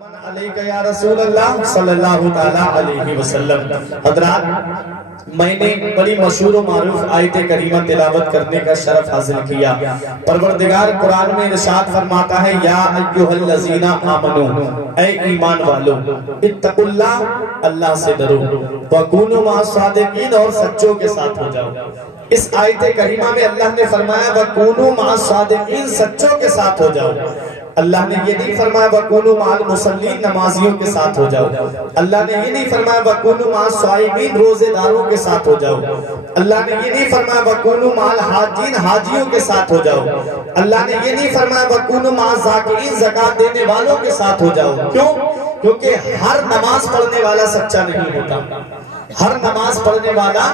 سلام علیکہ یا رسول اللہ صلی اللہ تعالیٰ علیہ وسلم۔ حضرات، میں نے بڑی مشہور و معروف آیت کریمہ تلاوت کرنے کا شرف حاصل کیا۔ پروردگار قرآن میں ارشاد فرماتا ہے، یا ایھا الذین آمنو، اے ایمان والو، اتقوا اللہ، اللہ سے ڈرو، وکونوا مع الصادقین، اور سچوں کے ساتھ ہو جاؤ۔ اس آیت کریمہ میں اللہ نے فرمایا وَكُونُوا مَعَ الصَّادِقِينَ، سچوں کے ساتھ ہو جاؤ۔ اللہ نے یہ نہیں فرمایا وَكُونُوا مَعَ الْمُصَلِّينَ، نمازیوں کے ساتھ ہو جاؤ۔ اللہ نے یہ نہیں فرمایا وَكُونُوا مَعَ الصَّائِمِينَ، روزے داروں کے ساتھ ہو جاؤ۔ اللہ نے یہ نہیں فرمایا وَكُونُوا مَعَ الْحَاجِّينَ، حاجیوں کے ساتھ ہو جاؤ۔ اللہ نے یہ نہیں فرمایا وَكُونُوا مَعَ الزَّاكِرِينَ، زکوٰۃ دینے والوں کے ساتھ ہو جاؤ۔ کیوں؟ کیونکہ ہر نماز پڑھنے والا سچا نہیں ہوتا، ہر نماز پڑھنے والا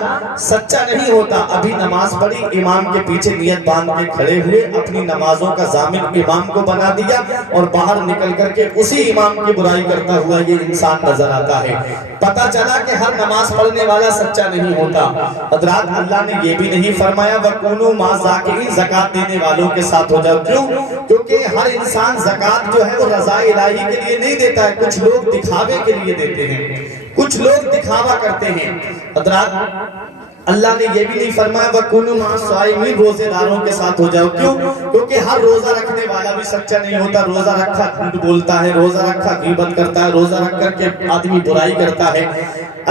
سچا نہیں ہوتا۔ ابھی نماز پڑھی، امام کے پیچھے نیت باندھ کے کھڑے ہوئے، اپنی نمازوں کا ضامن امام کو بنا دیا، اور باہر نکل کر کے اسی امام کی برائی کرتا ہوا یہ انسان نظر آتا ہے۔ پتہ چلا کہ ہر نماز پڑھنے والا سچا نہیں ہوتا۔ حضرات، اللہ نے یہ بھی نہیں فرمایا وَكُونُوا مَعَ الزَّاكِرِينَ، زکوٰۃ دینے والوں کے ساتھ ہو جاؤ۔ کیوں؟ کیونکہ ہر انسان زکوٰۃ جو ہے وہ رضا الہی کے لیے نہیں دیتا ہے، کچھ لوگ دکھاوے کے لیے دیتے ہیں، کچھ لوگ دکھاوا کرتے ہیں۔ حضرات، اللہ نے یہ بھی نہیں فرمایا وَكُونُوا مَعَ الصَّائِمِينَ، روزے داروں کے ساتھ ہو جاؤ۔ کیوں؟ کیونکہ ہر روزہ رکھنے والا بھی سچا نہیں ہوتا۔ روزہ رکھا جھوٹ بولتا ہے، روزہ رکھا غیبت کرتا ہے، روزہ رکھ کر کے آدمی برائی کرتا ہے۔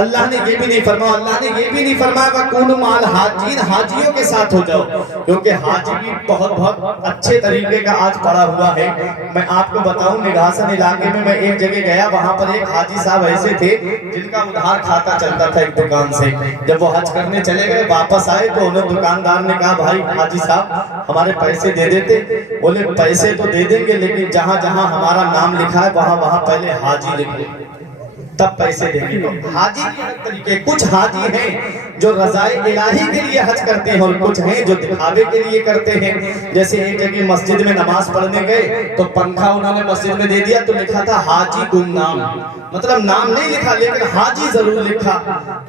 اللہ نے یہ بھی نہیں فرمایا، اللہ نے یہ بھی نہیں فرمایا وَكُونُوا مَعَ الْحَاجِّينَ، حاجیوں کے ساتھ ہو جاؤ۔ کیونکہ حاجی بھی بہت اچھے طریقے کا آج پڑا ہوا ہے۔ میں آپ کو بتاؤں، نگھاسن علاقے میں ایک جگہ گیا، وہاں پر ایک حاجی صاحب ایسے تھے جن کا ادھار کھاتا چلتا تھا ایک دکان سے۔ جب وہ حج کرنے چلے گئے، واپس آئے تو انہیں دکاندار نے کہا، بھائی حاجی صاحب ہمارے پیسے دے دیتے۔ بولے پیسے تو دے دیں گے، لیکن جہاں جہاں ہمارا نام لکھا ہے وہاں پہلے حاجی لکھ لیں، تب پیسے دیں گے۔ حاجی کے ہر طریقے، کچھ حاجی ہیں جو رضائے الہی کے لیے حج کرتے ہیں، اور کچھ ہیں جو دکھاوے کے لیے کرتے ہیں۔ جیسے ایک جگہ مسجد میں نماز پڑھنے گئے تو پنکھا انہوں نے مسجد میں دے دیا، تو لکھا تھا حاجی گمنام، مطلب نام نہیں لکھا لیکن حاجی ضرور لکھا۔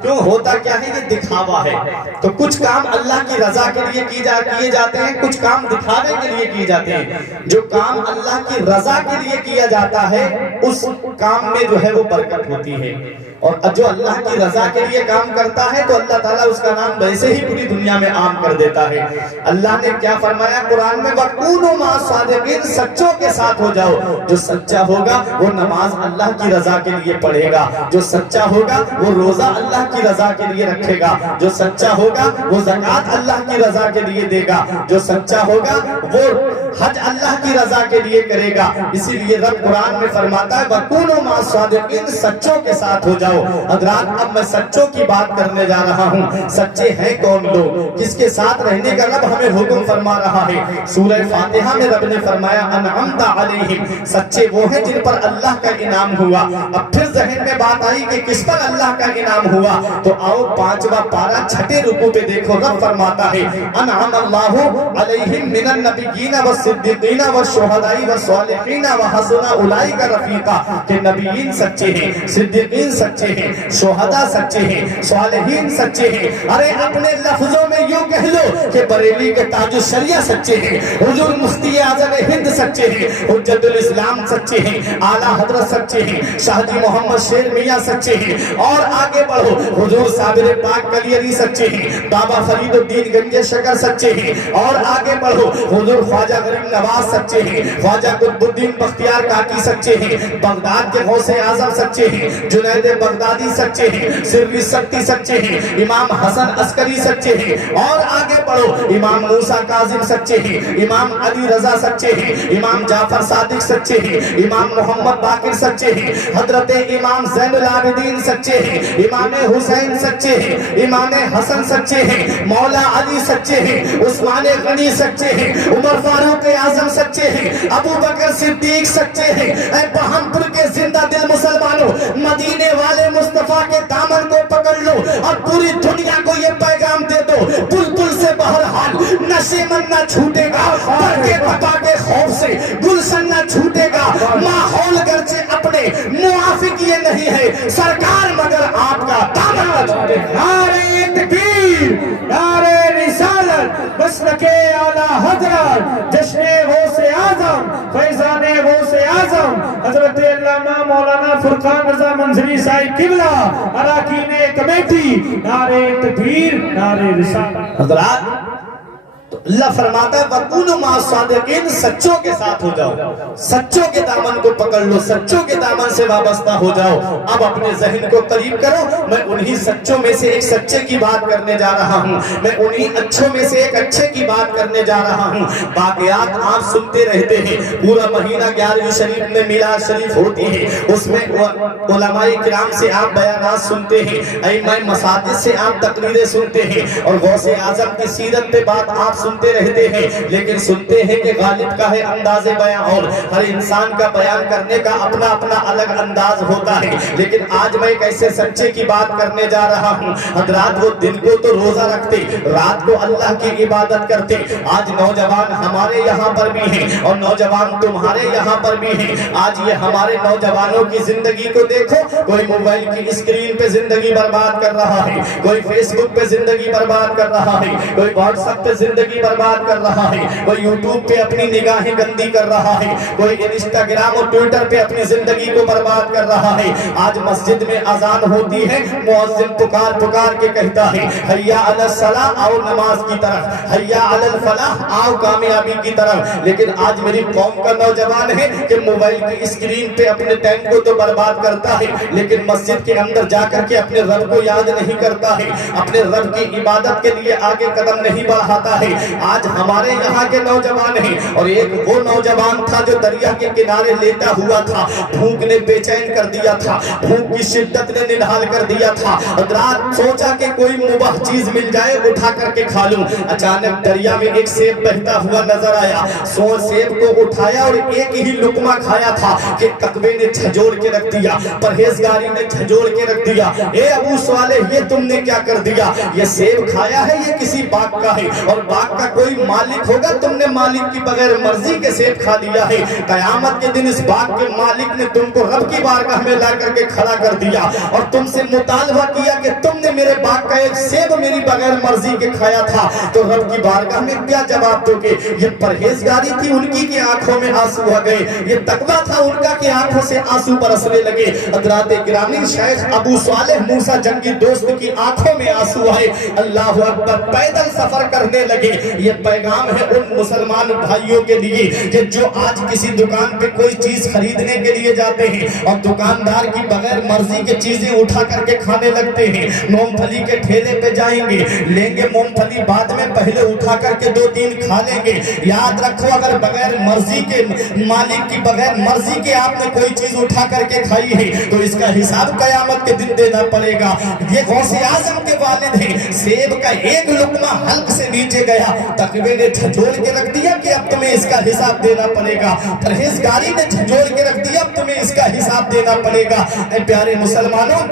کیوں؟ ہوتا کیا ہے، یہ دکھاوا ہے۔ تو کچھ کام اللہ کی رضا کے لیے کیے جاتے ہیں، کچھ کام دکھاوے کے لیے کیے جاتے ہیں۔ جو کام اللہ کی رضا کے لیے کیا جاتا ہے اس کام میں جو ہے وہ برکت ہوتی ہے، اور جو اللہ کی رضا کے لیے کام کرتا ہے تو اللہ تعالیٰ اس کا نام ویسے ہی پوری دنیا میں عام کر دیتا ہے۔ اللہ نے کیا فرمایا قرآن میں وَكُونُوا مَعَ الصَّادِقِينَ، سچوں کے ساتھ ہو جاؤ۔ جو سچا ہوگا وہ نماز اللہ کی رضا کے لیے پڑھے گا، جو سچا ہوگا وہ روزہ اللہ کی رضا کے لیے رکھے گا، جو سچا ہوگا وہ زکوٰۃ اللہ کی رضا کے لیے دے گا، جو سچا ہوگا وہ حج اللہ کی رضا کے لیے کرے گا۔ اسی لیے رب قرآن میں فرماتا ہے وَكُونُوا مَعَ الصَّادِقِينَ، سچوں کے ساتھ ہو جاؤ۔ حضرات، اب میں سچوں کی بات کرنے جا رہا ہوں۔ سچے ہیں کون لوگ؟ جس کے ساتھ رہنے کا رب ہمیں حکم فرما رہا ہے۔ سورہ فاتحہ میں رب نے فرمایا انعمت علیہم، سچے وہ ہیں جن پر اللہ کا انعام ہوا۔ اب پھر ذہن میں بات آئی کہ کس پر اللہ کا انعام ہوا، تو آؤ 5واں پارہ 6 رکوع پہ دیکھو، رب فرماتا ہے انعم اللہ علیہم من النبیین والصدیقین والشہداء والصالحین وحسن اولئک رفیقا، کہ نبیین سچے ہیں، صدیقین سچے ہیں، شہداء سچے ہیں، صالحین سچے ہیں۔ ارے اپنے لفظوں میں یوں کہہ لو کہ بریلی کے تاج الشریعہ سچے ہیں، حضور مفتی اعظم ہند سچے ہیں، حجت الاسلام سچے ہیں، اعلیٰ حضرت سچے ہیں، شاہ جی محمد شیر میاں سچے ہیں۔ اور آگے بڑھو، حضور صابر پاک کلی علی سچے ہیں، بابا فرید الدین گنج شکر سچے ہیں۔ اور آگے بڑھو، حضور خواجہ غریب نواز سچے ہیں، خواجہ قطب الدین بختیار کاکی سچے ہیں، بغداد کے غوث اعظم سچے ہیں، جنید بغدادی سچے ہیں، سری سکتی سچے ہیں، امام حسن عسکری سچے ہیں۔ اور آگے بڑھو، امام موسیٰ کاظم سچے ہیں، امام علی رضا سچے ہیں، امام جعفر صادق سچے ہیں، امام محمد باقر سچے ہیں، حضرت امام زین العابدین سچے ہیں، امام حسین سچے ہیں، امام حسن سچے ہیں، مولا علی سچے ہیں، عثمان غنی سچے ہیں، عمر فاروق اعظم سچے ہیں، ابو بکر صدیق سچے ہیں۔ اے بہمپور کے زندہ دل مسلمانوں، مدینے والے مصطفیٰ کے دامن کو پکڑ لو اور پوری دنیا کو یہ پیغام دے دو، بلبل سے بہرحال نشیمن نہ چھوٹے گا، برکے پتا کے خوف سے گلشن نہ چھوٹے گا۔ ماحول گرچہ اپنے موافق یہ نہیں ہے، سرکار مگر آپ کا دامن نہ چھوٹے گا۔ نعرہ تکبیر، نعرہ رسالت، مسلک اعلیٰ حضرت، جشن غوث اعظم، فیضان غوث اعظم حضرت علامہ علامہ مولانا فرقان رضا منظری صاحب قبلہ، اراکین کمیٹی، نعرہ تکبیر، نعرہ رسالت۔ حضرات تو اللہ فرماتا ہے وَقُولُوا مَعَ الصَّادِقِينَ، سچوں کے ساتھ ہو جاؤ، سچوں کے دامن کو پکڑ لو، سچوں کے دامن سے وابستہ ہو جاؤ۔ اب اپنے ذہن کو قریب کرو، میں انہی سچوں میں سے ایک سچے کی بات کرنے جا رہا ہوں، میں انہی اچھوں میں سے ایک اچھے کی بات کرنے جا رہا ہوں۔ واقعات آپ سنتے رہتے ہیں، پورا مہینہ 11ویں شریف میں میلاد شریف ہوتی ہے، اس میں علماء کرام سے آپ بیانات سنتے ہیں، ائمہ مساجد سے آپ تقریریں سنتے ہیں، اور غوث اعظم کی سیرت پہ بات آپ سنتے رہتے ہیں، لیکن سنتے ہیں کہ غالب کا ہے انداز بیان، اور ہر انسان کا بیان کرنے کا اپنا اپنا الگ انداز ہوتا ہے۔ لیکن آج میں ایک ایسے سچے کی بات کرنے جا رہا ہوں۔ حضرات وہ دن کو تو روزہ رکھتے، رات کو اللہ کی عبادت کرتے۔ آج نوجوان ہمارے یہاں پر بھی ہیں اور نوجوان تمہارے یہاں پر بھی ہیں۔ آج یہ ہمارے نوجوانوں کی زندگی کو دیکھو، کوئی موبائل کی اسکرین پہ زندگی برباد کر رہا ہے، کوئی فیس بک پہ زندگی برباد کر رہا ہے، کوئی واٹس ایپ پہ زندگی برباد کر رہا ہے، کوئی یوٹیوب پہ اپنی نگاہیں گندی کر رہا ہے، کوئی انسٹاگرام اور ٹویٹر پہ اپنی زندگی کو برباد کر رہا ہے۔ آج مسجد میں اذان ہوتی ہے، مؤذن پکار پکار کے کہتا ہے حیا علی الصلاۃ، آؤ نماز کی طرف، حیا علی الفلاح، آؤ کامیابی کی طرف۔ لیکن آج میری قوم کا نوجوان ہے کہ موبائل کی اسکرین پہ اپنے ٹائم کو تو برباد کرتا ہے، لیکن مسجد کے اندر جا کر کے اپنے رب کو یاد نہیں کرتا ہے، اپنے رب کی عبادت کے لیے آگے قدم نہیں بڑھاتا ہے۔ آج ہمارے یہاں کے نوجوان ہیں، اور ایک وہ نوجوان تھا جو دریا کے کنارے لیٹا ہوا تھا، بھوک نے بے چین کر دیا تھا، بھوک کی شدت نے نڈھال کر دیا تھا، رات سوچا کہ کوئی مباح چیز مل جائے اٹھا کر کے کھا لوں۔ اچانک دریا میں ایک سیب بہتا ہوا نظر آیا، سیب کو اٹھایا اور ایک ہی لقمہ کھایا تھا کہ کقبے نے جھجوڑ کے رکھ دیا، پرہیزگاری نے جھجوڑ کے رکھ دیا۔ اے ابو صالح، یہ تم نے کیا کر دیا؟ یہ سیب کھایا ہے، یہ کسی باغ کا ہے، اور باغ کا کوئی مالک ہوگا، تم نے مالک کی بغیر مرضی کے سیب کھا دیا ہے۔ قیامت کے دن اس باغ کے مالک نے تم کو رب کی بارگاہ میں لا کر کے کھڑا کر دیا اور تم سے مطالبہ کیا کہ تم نے میرے باغ کا ایک سیب میری بغیر مرضی کے کھایا تھا، تو رب کی بارگاہ میں کیا جواب دو گے؟ یہ پرہیزگاری تھی ان کی آنکھوں میں آنسو آ گئے، یہ تقویٰ تھا ان کا کہ آنکھوں سے آنسو برسنے لگے۔ حضرات گرامی، شیخ ابو صالح موسیٰ جنگی دوست کی آنکھوں میں آنسو آئے، اللہ اکبر، پیدل سفر کرنے لگے۔ یہ پیغام ہے ان مسلمان بھائیوں کے لیے کہ جو آج کسی دکان پہ کوئی چیز خریدنے کے لیے جاتے ہیں اور دکاندار کی بغیر مرضی کے چیزیں اٹھا کر کے کھانے لگتے ہیں۔ مونگ پھلی کے ٹھیلے پہ جائیں گے، لیں گے مونگ پھلی، بعد میں پہلے اٹھا کر کے 2-3 کھا لیں گے۔ یاد رکھو، اگر بغیر مرضی کے مالک کی بغیر مرضی کے آپ نے کوئی چیز اٹھا کر کے کھائی ہے تو اس کا حساب قیامت کے دن دینا پڑے گا۔ یہ غوث اعظم کے والد ہیں، سیب کا ایک لقمہ حلق سے نیچے گیا، تقوی نے جھجوڑ کے رکھ دیا کہ اب تمہیں اس کا حساب دینا پڑے گا، پرہیزگاری نے جھجوڑ کے رکھ دیا، اب تمہیں اس کا حساب دینا پڑے گا۔ اے پیارے مسلمانوں،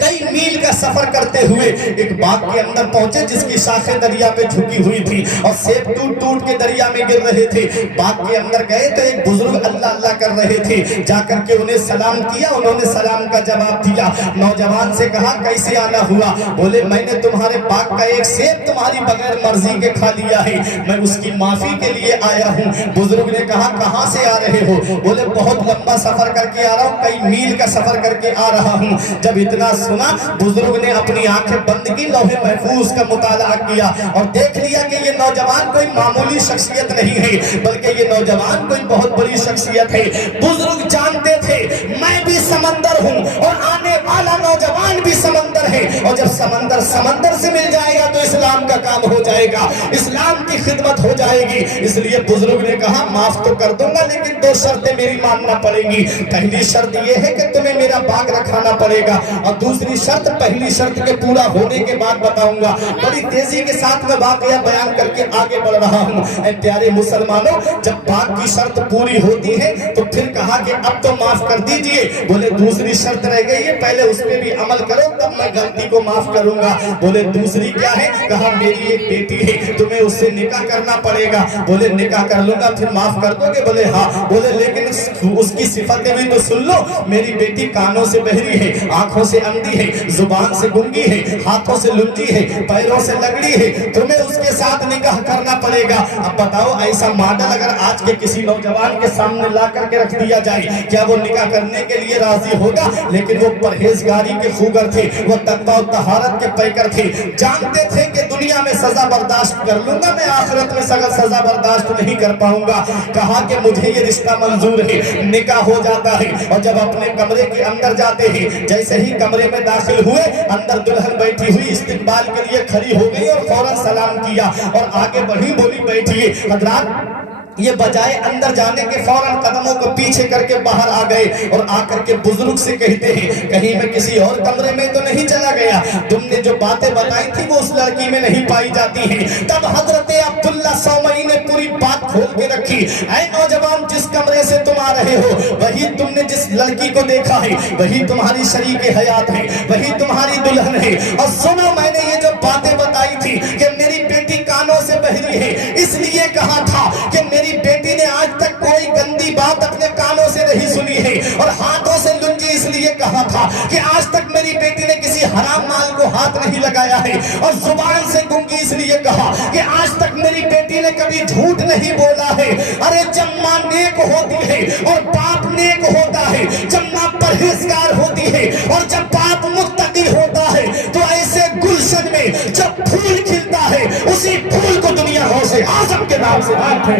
کئی میل کا سفر کرتے ہوئے ایک باغ کے اندر پہنچے جس کی شاخیں دریا پہ جھکی ہوئی تھی اور سیب ٹوٹ ٹوٹ کے دریا میں گر رہے تھے۔ باغ کے اندر گئے تو ایک بزرگ اللہ اللہ کر رہے تھے، جا کر کے انہیں سلام کیا، انہوں نے سلام کا جواب دیا۔ نوجوان سے کہا کیسے آنا ہوا؟ بولے میں نے تمہارے باغ کا ایک سیب تمہاری بغیر مرضی کے کھا لیا ہے، میں اس کی معافی کے لیے آیا ہوں۔ بزرگ نے کہا کہاں سے آ رہے ہو؟ بولے بہت لمبا سفر کر کے آ رہا ہوں، کئی میل کا سفر کر کے آ رہا ہوں۔ جب اتنا سنا، بزرگ نے اپنی آنکھیں بند کی، لوح محفوظ کا مطالعہ کیا اور دیکھ لیا کہ یہ نوجوان کوئی معمولی شخصیت نہیں ہے بلکہ یہ نوجوان کوئی بہت بڑی شخصیت ہے۔ بزرگ جانتے تھے میں بھی سمندر ہوں اور آنے والا نوجوان بھی سمندر ہے، اور جب سمندر سمندر سے مل جائے گا تو اسلام کا کام ہو جائے گا، اسلام کی خدمت ہو جائے گی۔ اس لیے بزرگ نے کہا معاف تو کر دوں گا لیکن 2 شرطیں میری ماننا پڑیں گی۔ پہلی شرط یہ ہے کہ تمہیں میرا باغ رکھانا پڑے گا، اور دوسری شرط پہلی شرط کے پورا ہونے کے بعد بتاؤں گا۔ بڑی تیزی کے ساتھ میں واقعہ بیان کر کے آگے بڑھ رہا ہوں۔ اے پیارے مسلمانوں، جب باغ کی شرط پوری ہوتی ہے تو پھر کہا کہ اب تو معاف کر دیجئے۔ بولے دوسری شرط رہ گئی ہے، پہلے اس پہ بھی عمل کرو تب میں غلطی کو معاف کروں گا۔ بولے دوسری کیا ہے؟ کہا میری ایک بیٹی ہے، تمہیں اس سے نکاح کرنا پڑے گا۔ بولے نکاح کر لوں گا، پھر معاف کر دو گے؟ بولے ہاں۔ بولے لیکن اس کی صفتیں بھی تو سن لو، میری بیٹی کانوں سے بہری ہے، آنکھوں سے اندھی بہتی ہے، زبان سے گنگی ہے، ہاتھوں سے لنجی ہے، پیروں سے لگڑی ہے، تمہیں اس کے ساتھ نکاح کرنا پڑے گا۔ اب بتاؤ ایسا ماڈل اگر آج کے کسی نوجوان کے سامنے لا کر کے رکھ دیا جائے، کیا وہ نکاح کرنے کے لیے راضی ہوگا؟ لیکن وہ پرہیزگاری کے خوگر تھے، وہ تقویٰ و طہارت کے پیکر تھے، جانتے تھے کہ دنیا میں سزا برداشت کر لوں گا، میں آخرت میں سزا برداشت نہیں کر پاؤں گا۔ کہا کہ مجھے یہ رشتہ منظور ہے، نکاح ہو جاتا ہے۔ اور جب اپنے کمرے کے اندر جاتے ہیں، جیسے ہی کمرے میں داخل ہوئے، اندر دلہن بیٹھی ہوئی استقبال کے لیے کھڑی ہو گئی اور فوراً سلام کیا اور آگے بڑھی، بولی بیٹھیے۔ حضرات یہ بجائے اندر جانے کے فوراً قدموں کو پیچھے کر کے باہر آ گئے اور آ کر کے بزرگ سے کہتے ہیں کہیں میں کسی اور کمرے میں تو نہیں چلا گیا، تم نے جو باتیں بتائی تھی وہ اس لڑکی میں نہیں پائی جاتی ہیں۔ تب حضرت عبداللہ سومئی نے پوری بات کھول کے رکھی، اے نوجوان، جس کمرے سے تم آ رہے ہو وہی تم نے جس لڑکی کو دیکھا ہے وہی تمہاری شریک حیات ہے، وہی تمہاری دلہن ہے۔ اور سنو، میں نے یہ جو باتیں بتائی تھی کہ میری بیٹی کانوں سے بہری ہے، اس لیے کہا تھا کہ میری بیٹی نے آج تک کوئی گندی بات اپنے کانوں سے نہیں سنی ہے، اور ہاتھوں سے لنجی اس لیے کہا تھا کہ آج تک میری بیٹی نے کسی حرام مال کو ہاتھ نہیں لگایا ہے، اور زبان سے گنگی اس لیے کہا کہ آج تک میری بیٹی نے کبھی جھوٹ نہیں بولا ہے۔ ارے جب ماں نیک ہوتی ہے اور باپ نیک ہوتا ہے، جب ماں پرہیزگار ہوتی ہے اور جب باپ متقی ہوتا ہے، تو ایسے گلشن میں جب پھول کھلتا ہے اسی پھول کو دنیا غوث اعظم کے نام سے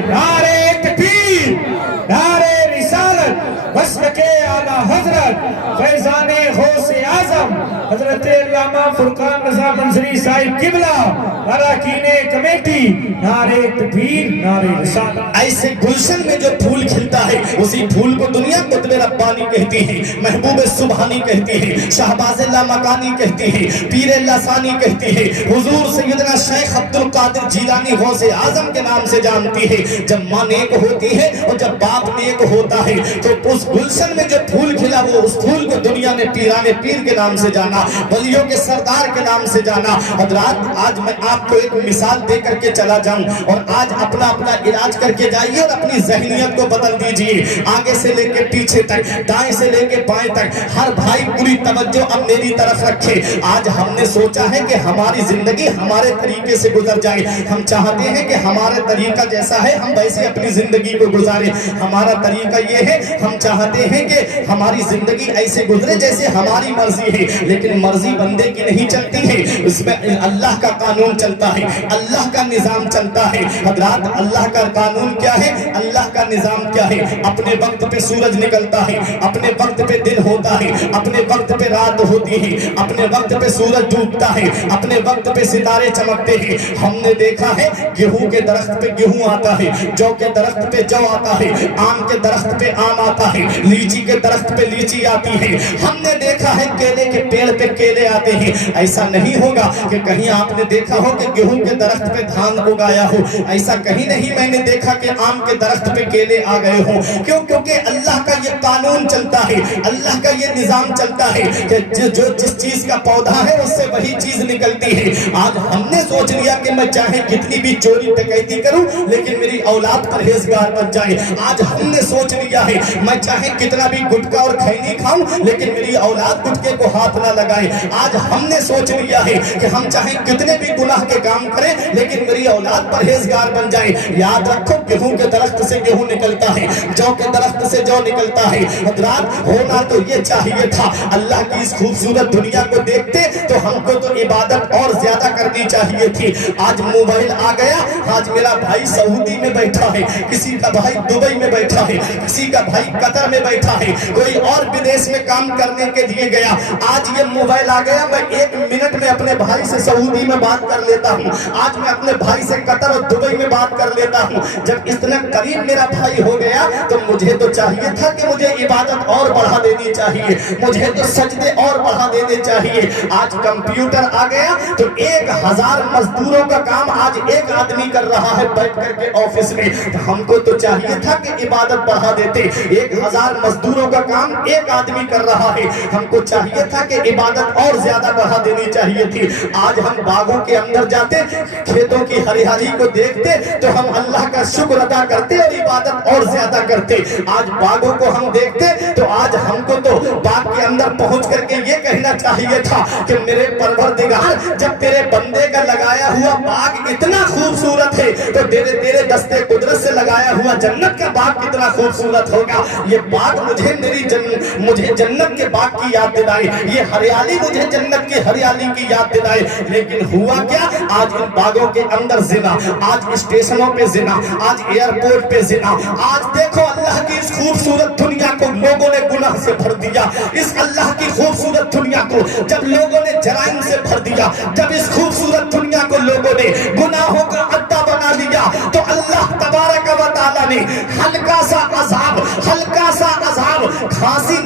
نعرہ تکبیر، نعرہ رسالت، مسلک اعلیٰ حضرت فیضان غوث اعظم حضرت علامہ فرقان رضا منظری صاحب قبلہ، اراکین کمیٹی، نعرہ تکبیر، نعرہ رسالت۔ ایسے گلشن میں جو پھول کھلتا ہے اسی پھول کو دنیا قطب ربانی کہتی ہے، محبوب سبحانی کہتی ہے، شہباز لامکانی کہتی ہے، پیر لسانی کہتی ہے، حضور سیدنا شیخ عبد القادر جیلانی غوث اعظم کے نام سے جانتی ہے۔ جب ماں نیک ہوتی ہے اور جب باپ نیک ہوتا ہے تو اس گلشن میں جو پھول کھلا وہ اس پھول کو دنیا نے پیران پیر کے نام سے جانا، ولیوں کے سردار کے نام سے جانا۔ حضرات، آج میں آپ کو ایک مثال دے کر کے چلا جاؤں، اور آج اپنا علاج کر کے جائیے اور اپنی ذہنیت کو بدل دیجئے، آگے سے لے کے پیچھے تک، دائیں سے لے کے بائیں تک، ہر بھائی پوری توجہ اب میری طرف رکھے۔ آج ہم نے سوچا ہے کہ ہماری زندگی ہمارے طریقے سے گزر جائے، ہم چاہتے ہیں کہ ہمارا طریقہ جیسا ہے ہم ویسے اپنی زندگی کو گزاریں۔ ہمارا طریقہ یہ ہے، ہم چاہتے ہیں کہ ہماری زندگی ایسے گزرے جیسے ہماری مرضی ہے، لیکن مرضی بندے کی نہیں چلتی ہے، اس میں اللہ کا قانون چلتا ہے، اللہ کا نظام چلتا ہے۔ حضرات، اللہ کا قانون کیا ہے، اللہ کا نظام کیا ہے؟ اپنے وقت پہ سورج نکلتا ہے، اپنے وقت پہ دن ہوتا ہے، اپنے وقت پہ رات ہوتی ہے، اپنے وقت پہ سورج ڈوبتا ہے، اپنے وقت پہ ستارے چمکتے ہیں۔ ہم نے دیکھا ہے گیہوں کے درخت پہ گیہوں آتا ہے، جو کے درخت پہ جو آتا ہے، آم کے درخت پہ آم آتا ہے، لیچی کے درخت پہ لیچی آتی ہے۔ ہم نے دیکھا ہے کیلے کے پیڑ پہ کیلے آتے ہیں۔ ایسا نہیں ہوگا کہ کہیں آپ نے دیکھا ہو کہ گیہوں کے درخت پہ دھان اگایا ہو، ایسا کہیں نہیں میں نے دیکھا کہ آم کے درخت پہ کیلے آ گئے ہوں۔ کیوں؟ کیونکہ اللہ کا یہ قانون چلتا ہے، اللہ کا یہ نظام چلتا ہے کہ جو جس چیز کا پودا ہے اس سے وہی چیز نکلتی ہے۔ آج ہم نے سوچ لیا کہ میں چاہے کتنی بھی چوری ڈکیتی کروں لیکن میری اولاد پرہیزگار بن جائے۔ آج ہم نے سوچ لیا ہے میں چاہے کتنا بھی گٹکا اور کھینی کھاؤں لیکن میری اولاد گٹکے کو ہاتھ نہ لگائے۔ آج ہم نے سوچ لیا ہے کہ ہم چاہے کتنے بھی گناہ کے کام کریں لیکن میری اولاد پرہیزگار بن جائے۔ یاد رکھو، گیہوں کے درخت سے گیہوں نکلتا ہے، جو کے درخت سے جو نکلتا ہے۔ حضرات، ہونا تو یہ چاہیے تھا، اللہ کی اس خوبصورت دنیا کو دیکھتے تو ہم کو تو عبادت اور زیادہ کرنی چاہیے تھی۔ آج موبائل آ گیا، آج میرا بھائی سعودی میں بیٹھا ہے، کسی کا بھائی دبئی میں بیٹھا ہے، کسی کا بھائی قطر میں بیٹھا ہے، کوئی اور بدیش میں کام کرنے کے لیے گیا۔ آج یہ موبائل آ گیا، میں 1 منٹ میں اپنے بھائی سے سعودی میں بات کر لیتا ہوں، آج میں اپنے بھائی سے قطر اور دبئی میں بات کر لیتا ہوں۔ جب اتنا قریب میرا بھائی ہو گیا تو مجھے تو چاہیے تھا کہ مجھے عبادت اور بڑھا دینی چاہیے، مجھے تو سجدے اور بڑھا دینے چاہیے۔ آج کمپیوٹر آ گیا تو 1000 مزدوروں کا کام آج ایک آدمی کر رہا ہے بیٹھ کر کے آفس میں۔ ہم کو تو چاہیے تھا کہ عبادت بڑھا دیتے، 1000 مزدوروں کا کام ایک آدمی کر رہا ہے، ہم کو چاہیے تھا کہ عبادت اور زیادہ بڑھا دینی چاہیے تھی۔ آج ہم باغوں کے اندر جاتے، کھیتوں کی ہریالی کو دیکھتے تو ہم اللہ کا شکر ادا کرتے اور عبادت اور زیادہ کرتے۔ آج باغوں کو ہم دیکھتے تو آج ہم کو تو باغ کے اندر پہنچ کر کے یہ کہنا چاہیے تھا کہ میرے پروردگار جب تیرے بندے کا لگایا ہوا باغ اتنا خوبصورت ہے تو تیرے دستے قدرت سے لگایا ہوا جنت کا باغ کتنا خوبصورت ہوگا. یہ باغ مجھے جنت کے باغ کی یاد دلائے, یہ ہریالی مجھے جنت کی ہریالی کی یاد دلائے. لیکن ہوا کیا, آج ان باغوں کے اندر زنا, آج اسٹیشنوں پہ زنا, آج ایئرپورٹ پہ زنا. آج دیکھو اللہ کی اس خوبصورت دنیا کو لوگوں نے گناہ سے بھر دیا. اس اللہ کی خوبصورت دنیا کو جب لوگوں نے جرائم سے بھر دیا, جب اس خوبصورت دنیا کو لوگوں نے گناہوں کا اڈا بنا لیا, تو اللہ تبارک و تعالیٰ نے ہلکا سا عذاب کھانسی,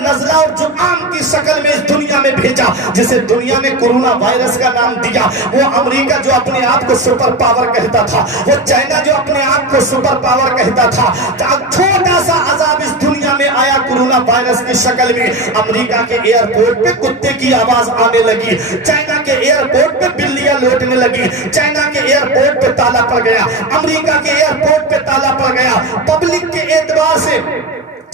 نزلہ اور زکام کی شکل میں اس دنیا میں بھیجا, جسے دنیا میں کورونا وائرس کا نام دیا. وہ امریکہ جو اپنے آپ کو سپر پاور کہتا تھا, وہ چائنا جو اپنے آپ کو سپر پاور کہتا تھا, چھوٹا سا عذاب اس دنیا میں آیا کورونا وائرس کی شکل میں. امریکہ کے ایئرپورٹ پہ کتے کی آواز آنے لگی, چائنا کے ایئرپورٹ پہ بلیاں لوٹنے لگی, چائنا کے ایئرپورٹ پہ تالا پڑ گیا, امریکہ کے ایئرپورٹ پہ تالا پڑ گیا. پبلک کے اعتبار سے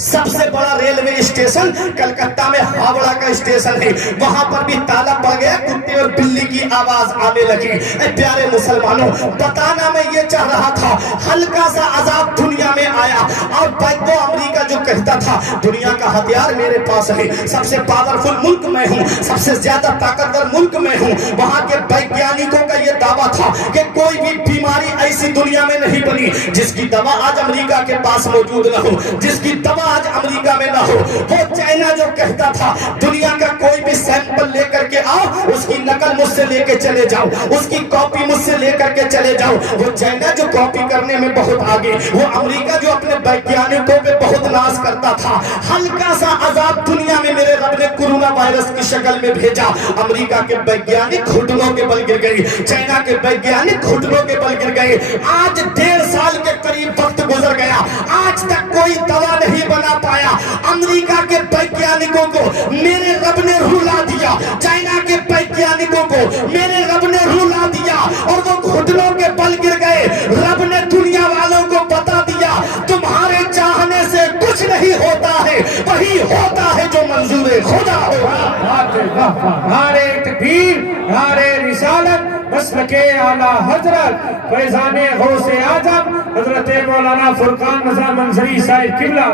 سب سے بڑا ریلوے اسٹیشن کلکتہ میں ہاوڑا کا اسٹیشن ہے, وہاں پر بھی تالا پڑ گیا, کتے اور بلی کی آواز آنے لگی. اے پیارے مسلمانوں, بتانا میں یہ چاہ رہا تھا, ہلکا سا عذاب دنیا میں آیا, اور وہ امریکہ جو کہتا تھا دنیا کا ہتھیار میرے پاس ہے, سب سے پاورفل ملک میں ہوں, سب سے زیادہ طاقتور ملک میں ہوں, وہاں کے ویگیانکوں کا یہ دعویٰ تھا کہ کوئی بھی بیماری ایسی دنیا میں نہیں بنی جس کی دوا آج امریکہ کے پاس موجود نہ ہو, جس کی دوا آج امریکہ میں نہ ہو. وہ چائنا جو کہتا تھا دنیا کا کوئی بھی سیمپل لے کر کے آؤ, اس کی نقل مجھ سے لے کے چلے جاؤ, اس کی کاپی مجھ سے لے کر کے چلے جاؤ. وہ چائنا جو کاپی کرنے میں بہت آگے, وہ امریکہ جو اپنے ویگیانکوں پہ بہت ناز کرتا تھا. ہلکا سا عذاب دنیا میں میرے رب نے کورونا وائرس کی شکل میں بھیجا. امریکہ کے ویگیانک گھٹنوں کے بل گر گئی, چائنا کے ویگیانک گھٹنوں کے بل گر گئے. آج 1.5 سال کے قریب وقت گزر گیا, آج تک کوئی دوا نہیں بنا پایا. امریکہ کے ویگیانکوں کو میرے رب نے رلا دیا, چائنا کے ویگیانکوں کو میرے رب نے رلا دیا, اور وہ گھٹنوں کے بل گر گئے. رب نے دنیا والوں کو بتا دیا تمہارے چاہنے سے کچھ نہیں ہوتا ہے, وہی ہوتا ہے جو منظور خدا ہو. نعرے تکبیر, نعرے رسالت, مسلک اعلیٰ حضرت فیضان غوث اعظم حضرت مولانا فرقان رضا منظری صاحب قبلہ.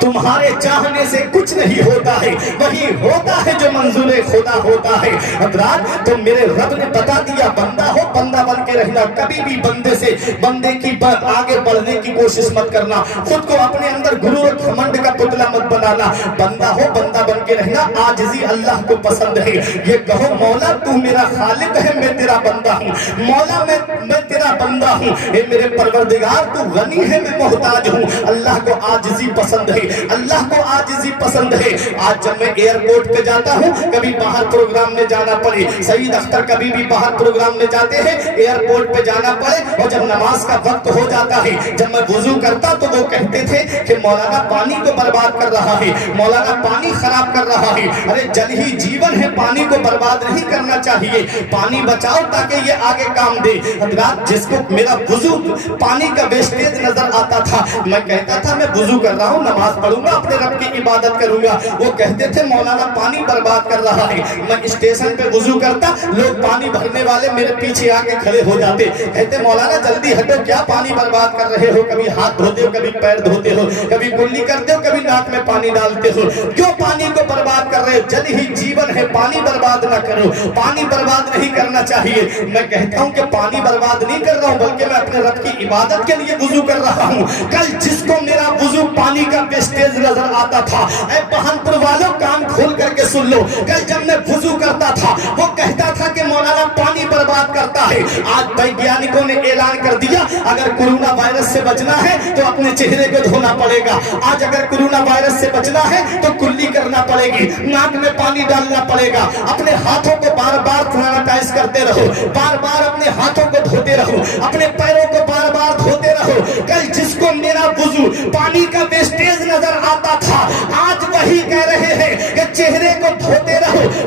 تمہارے چاہنے سے کچھ نہیں ہوتا ہے, وہی ہوتا ہے جو منظور خدا ہوتا ہے. حضرات, تو میرے رب نے بتا دیا بندہ ہو بندہ بن کے رہنا, کبھی بھی بندے کی آگے بڑھنے کی کوشش مت کرنا, خود کو اپنے اندر غرور اور گھمنڈ کا پتلا مت بنانا. بندہ ہو بندہ بن کے رہنا, عاجزی اللہ کو پسند ہے. یہ کہو مولا تو میرا خالق ہے, میں تیرا بندہ ہوں. مولا میں تیرا بندہ ہوں. اے میرے پروردگار تو غنی ہے, میں محتاج ہوں. اللہ کو عاجزی پسند ہے, اللہ کو عاجزی پسند ہے. آج جب میں ایئرپورٹ پہ جاتا ہوں, کبھی باہر پروگرام میں جانا پڑے, سعید اختر کبھی بھی باہر پروگرام میں جاتے ہیں, ایئرپورٹ پہ جانا پڑے, اور جب نماز کا وقت ہو جاتا ہے, جب میں وضو کرتا تو وہ کہتے تھے کہ مولانا پانی کو برباد کر رہا ہے, مولانا پانی خراب کر رہا ہے. ارے جل ہی جیون ہے, پانی کو برباد نہیں کرنا چاہیے, پانی بچاؤ تاکہ یہ آگے کام دے. حضرات, جس کو میرا وضو پانی کا ویسٹیج نظر آتا تھا, میں کہتا تھا میں وضو کر رہا ہوں, نماز پڑھوں گا, اپنے رب کی عبادت کروں گا. وہ کہتے تھے مولانا پانی برباد کر رہا ہے. میں اسٹیشن پہ وضو کرتا, لوگ پانی بھرنے والے میرے پیچھے آ کے کھڑے ہو جاتے, کہتے مولانا جلدی ہٹو, کیا پانی برباد کر رہے ہو, کبھی ہاتھ دھوتے ہو, کبھی پیر دھوتے ہو, کبھی کلی کرتے ہو, کبھی ناک میں پانی ڈالتے ہو, کیوں پانی کو برباد کر رہے ہو؟ جل ہی جیون ہے, پانی برباد نہ کرو, پانی برباد نہیں کرنا چاہیے. میں کہتا ہوں کہ پانی برباد نہیں کر رہا ہوں, بلکہ میں اپنے رب کی عبادت کے لیے وضو کر رہا ہوں. کل جس کو میرا وضو پانی کا ویسٹیج نظر آتا تھا, اے بہنپور والوں کان کھول کر کے سن لو, کل جب میں وضو کرتا تھا وہ کہتا تھا کہ مولانا پانی برباد کرتا ہے. آج ویگیانکوں نے اعلان کر دیا اگر کورونا وائرس سے بچنا ہے تو اپنے چہرے کو دھونا پڑے گا. آج اگر کورونا وائرس سے بچنا ہے تو کلی کرنا پڑے گی, ناک میں پانی ڈالنا پڑے گا, اپنے ہاتھوں کو بار بار سینیٹائز کرتے رہو, بار بار اپنے ہاتھوں کو دھوتے رہو, اپنے پیروں کو بار بار دھوتے رہو. کل جس کو میرا وضو پانی کا ویسٹیج نظر آتا تھا, آج وہی کہہ رہے ہیں کہ چہرے کو دھوتے رہو,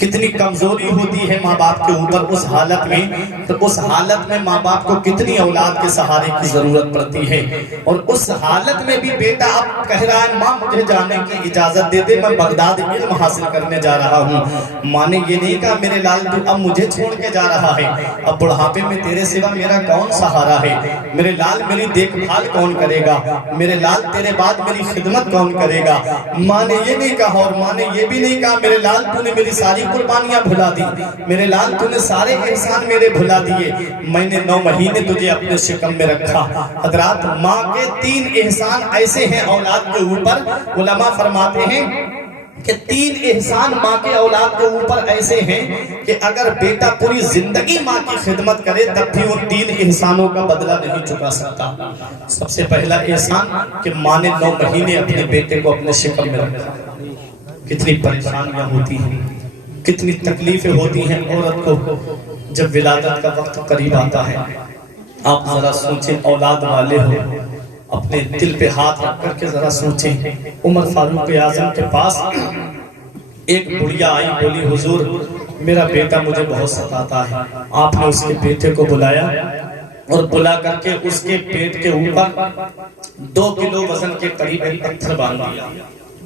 کتنی کمزوری ہوتی ہے ماں باپ کے اوپر اس حالت میں، تو اس حالت میں ماں باپ کو کتنی اولاد کے سہارے کی ضرورت پڑتی ہے۔ اور اس حالت میں بھی بیٹا اب کہہ رہا ہے ماں مجھے جانے کی اجازت دے دے، میں بغداد علم حاصل کرنے جا رہا ہوں۔ ماں نے یہ نہیں کہا میرے لال تو اب مجھے چھوڑ کے جا رہا ہے، اب بڑھاپے میں تیرے سوا میرا کون سہارا ہے، میرے لال میری دیکھ بھال کون کرے گا، میرے لال تیرے بعد میری خدمت کون کرے گا۔ ماں نے یہ نہیں کہا، اور ماں نے یہ بھی نہیں کہا میرے لال تو نے میری ساری قربانیاں بھلا دی، میرے لال تو نے سارے احسان میرے بھلا دیے، میں نے 9 مہینے تجھے اپنے شکم میں رکھا۔ حضرات ماں کے 3 احسان ایسے ہیں اولاد کے اوپر، علماء فرماتے ہیں کہ 3 احسان ماں کے اولاد کے اوپر ایسے ہیں کہ اگر بیٹا پوری زندگی ماں کی خدمت کرے تب بھی ان 3 احسانوں کا بدلہ نہیں چکا سکتا۔ سب سے پہلا احسان کہ ماں نے 9 مہینے اپنے بیٹے کو اپنے شکم میں رکھا۔ کتنی پریشانیاں ہوتی ہیں، کتنی تکلیفیں ہوتی ہیں عورت کو جب ولادت کا وقت قریب آتا ہے۔ آپ ذرا سوچیں، اولاد والے ہو، اپنے دل پہ ہاتھ رکھ کر کے ذرا سوچیں۔ عمر فاروق اعظم کے پاس ایک بڑھیا آئی، بولی حضور میرا بیٹا مجھے بہت ستاتا ہے۔ آپ نے اس کے بیٹے کو بلایا اور بلا کر کے اس کے پیٹ کے اوپر 2 کلو وزن کے قریب ایک پتھر باندھ دیا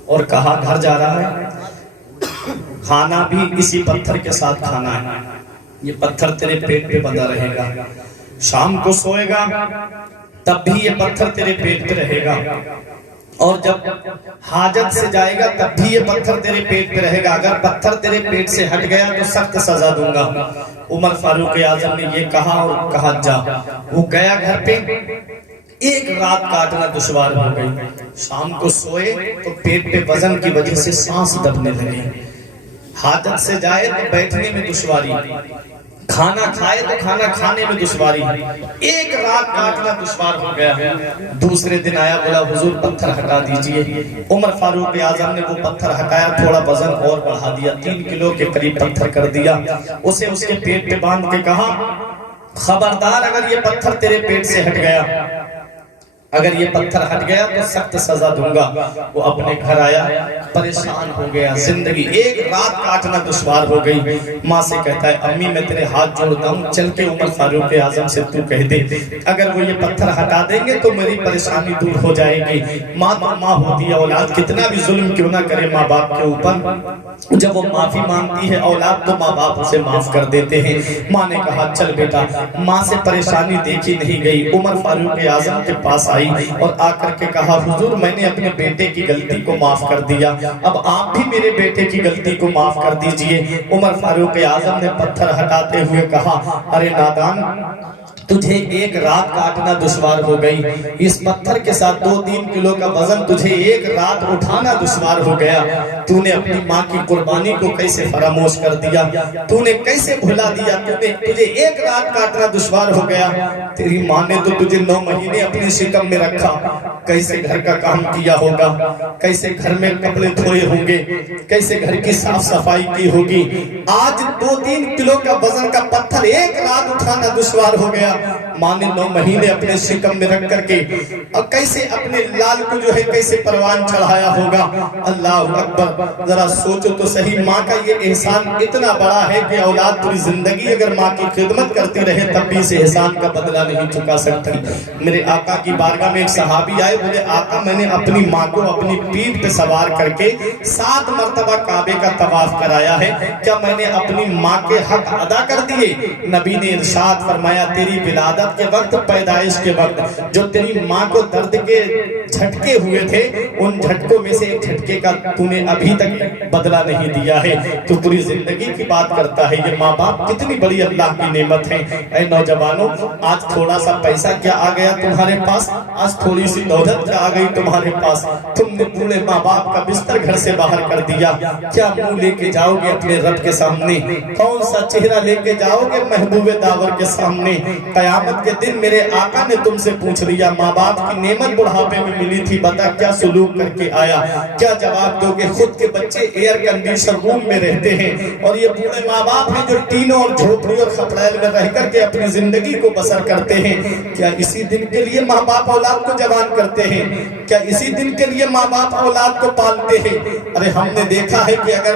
اور کہا گھر جا رہا ہے، کھانا بھی اسی پتھر کے ساتھ کھانا ہے، یہ پتھر تیرے پیٹ پہ بندھا رہے گا، شام کو سوئے گا تب بھی یہ پتھر تیرے پیٹ پہ رہے گا، اور جب حاجت سے جائے گا تب بھی یہ پتھر تیرے پیٹ پہ رہے گا، اگر پتھر تیرے پیٹ سے ہٹ گیا تو سخت سزا دوں گا۔ عمر فاروق اعظم نے یہ کہا اور کہا جا۔ وہ گیا گھر پہ، ایک رات کاٹنا دشوار ہو گئی، شام کو سوئے تو پیٹ پہ وزن کی وجہ سے سانس دبنے لگی، حاجت سے جائے تو بیٹھنے میں دشواری، کھانا کھائے تو کھانا کھانے میں دشواری، ایک رات کاٹنا دشوار ہو گیا۔ دوسرے دن آیا، بولا حضور پتھر ہٹا دیجئے۔ عمر فاروق اعظم نے وہ پتھر ہٹایا، تھوڑا وزن اور بڑھا دیا، 3 کلو کے قریب پتھر کر دیا، اسے اس کے پیٹ پہ باندھ کے کہا خبردار اگر یہ پتھر تیرے پیٹ سے ہٹ گیا، اگر یہ پتھر ہٹ گیا تو سخت سزا دوں گا۔ وہ اپنے گھر آیا، پریشان ہو گیا، زندگی ایک رات کاٹنا دشوار ہو گئی۔ ماں سے کہتا ہے امی میں تیرے ہاتھ جوڑتا ہوں، چل کے عمر فاروق اعظم سے تو کہہ دے اگر وہ یہ پتھر ہٹا دیں گے تو میری پریشانی دور ہو جائے گی۔ ماں تو ماں ہوتی ہے، اولاد کتنا بھی ظلم کیوں نہ کرے ماں باپ کے اوپر، جب وہ معافی مانگتی ہے اولاد تو ماں باپ اسے معاف کر دیتے ہیں۔ ماں نے کہا چل بیٹا، ماں سے پریشانی دیکھی نہیں گئی، عمر فاروق اعظم کے پاس آئی اور آ کر کے کہا حضور میں نے اپنے بیٹے کی غلطی کو معاف کر دیا، اب آپ بھی میرے بیٹے کی غلطی کو معاف کر دیجئے۔ عمر فاروق اعظم نے پتھر ہٹاتے ہوئے کہا ارے نادان، تجھے ایک رات کاٹنا دشوار ہو گئی، اس پتھر کے ساتھ 2-3 کلو کا وزن تجھے ایک رات اٹھانا دشوار ہو گیا، تو نے اپنی ماں کی قربانی کو کیسے فراموش کر دیا، تو نے کیسے بھلا دیا، تجھے ایک رات کاٹنا دشوار ہو گیا، تیری ماں نے تو تجھے 9 مہینے اپنی شکم میں رکھا، کیسے گھر کا کام کیا ہوگا، کیسے گھر میں کپڑے دھوئے ہوں گے، کیسے گھر کی صاف صفائی کی ہوگی، آج 2-3 کلو کا وزن کا پتھر ایک رات اٹھانا دشوار ہو گیا۔ ماں نے 9 مہینے اپنے شکم میں رکھ کر کے اور کیسے اپنے لال کو جو ہے کیسے پروان چڑھایا ہوگا۔ اللہ اکبر، ذرا سوچو تو صحیح، ماں کا یہ احسان اتنا بڑا ہے کہ اولاد پوری زندگی اگر ماں کی خدمت کرتی رہے تب بھی اس احسان کا بدلہ نہیں چکا سکتی۔ میرے آقا کی بارگاہ میں ایک صحابی آئے، بولے آقا میں نے اپنی ماں کو اپنی پیٹھ پہ سوار کر کے 7 مرتبہ کعبے کا طواف کرایا ہے، کیا میں نے اپنی ماں کے حق ادا کر دیے؟ نبی نے ارشاد فرمایا تیری ولادت کے وقت، پیدائش کے وقت جو تیری ماں کو درد کے جھٹکے ہوئے تھے، ان جھٹکوں میں سے ایک جھٹکے کا تو نے ابھی تک بدلہ نہیں دیا ہے، تو پوری زندگی کی بات کرتا ہے۔ یہ ماں باپ کتنی بڑی اللہ کی نعمت ہے۔ اے نوجوانوں، آج تھوڑا سا پیسہ کیا آ گیا تمہارے پاس، آج تھوڑی سی دولت کیا آ گئی تمہارے پاس، تم نے پورے ماں باپ کا بستر گھر سے باہر کر دیا، کیا منہ لے کے جاؤ گے اپنے رب کے سامنے، کون سا چہرہ لے کے جاؤ گے محبوب داور کے سامنے؟ قیامت کے دن میرے آقا نے تم سے پوچھ لیا ماں باپ کی نعمت بڑھاپے میں ملی تھی، بتا کیا سلوک کر کے آیا، کیا جواب دو گے؟ خود کے بچے ایئر کنڈیشن روم میں رہتے ہیں اور یہ بوڑھے ماں باپ ہیں جو ٹینوں اور جھوپڑی اور خپڑیل میں رہ کر کے اپنی زندگی کو بسر کرتے ہیں، کیا اسی دن کے لیے ماں باپ اولاد اولاد کو جوان کرتے ہیں؟ کیا اسی دن کے لیے ماں باپ اولاد کو پالتے ہیں؟ ارے ہم نے دیکھا ہے کہ اگر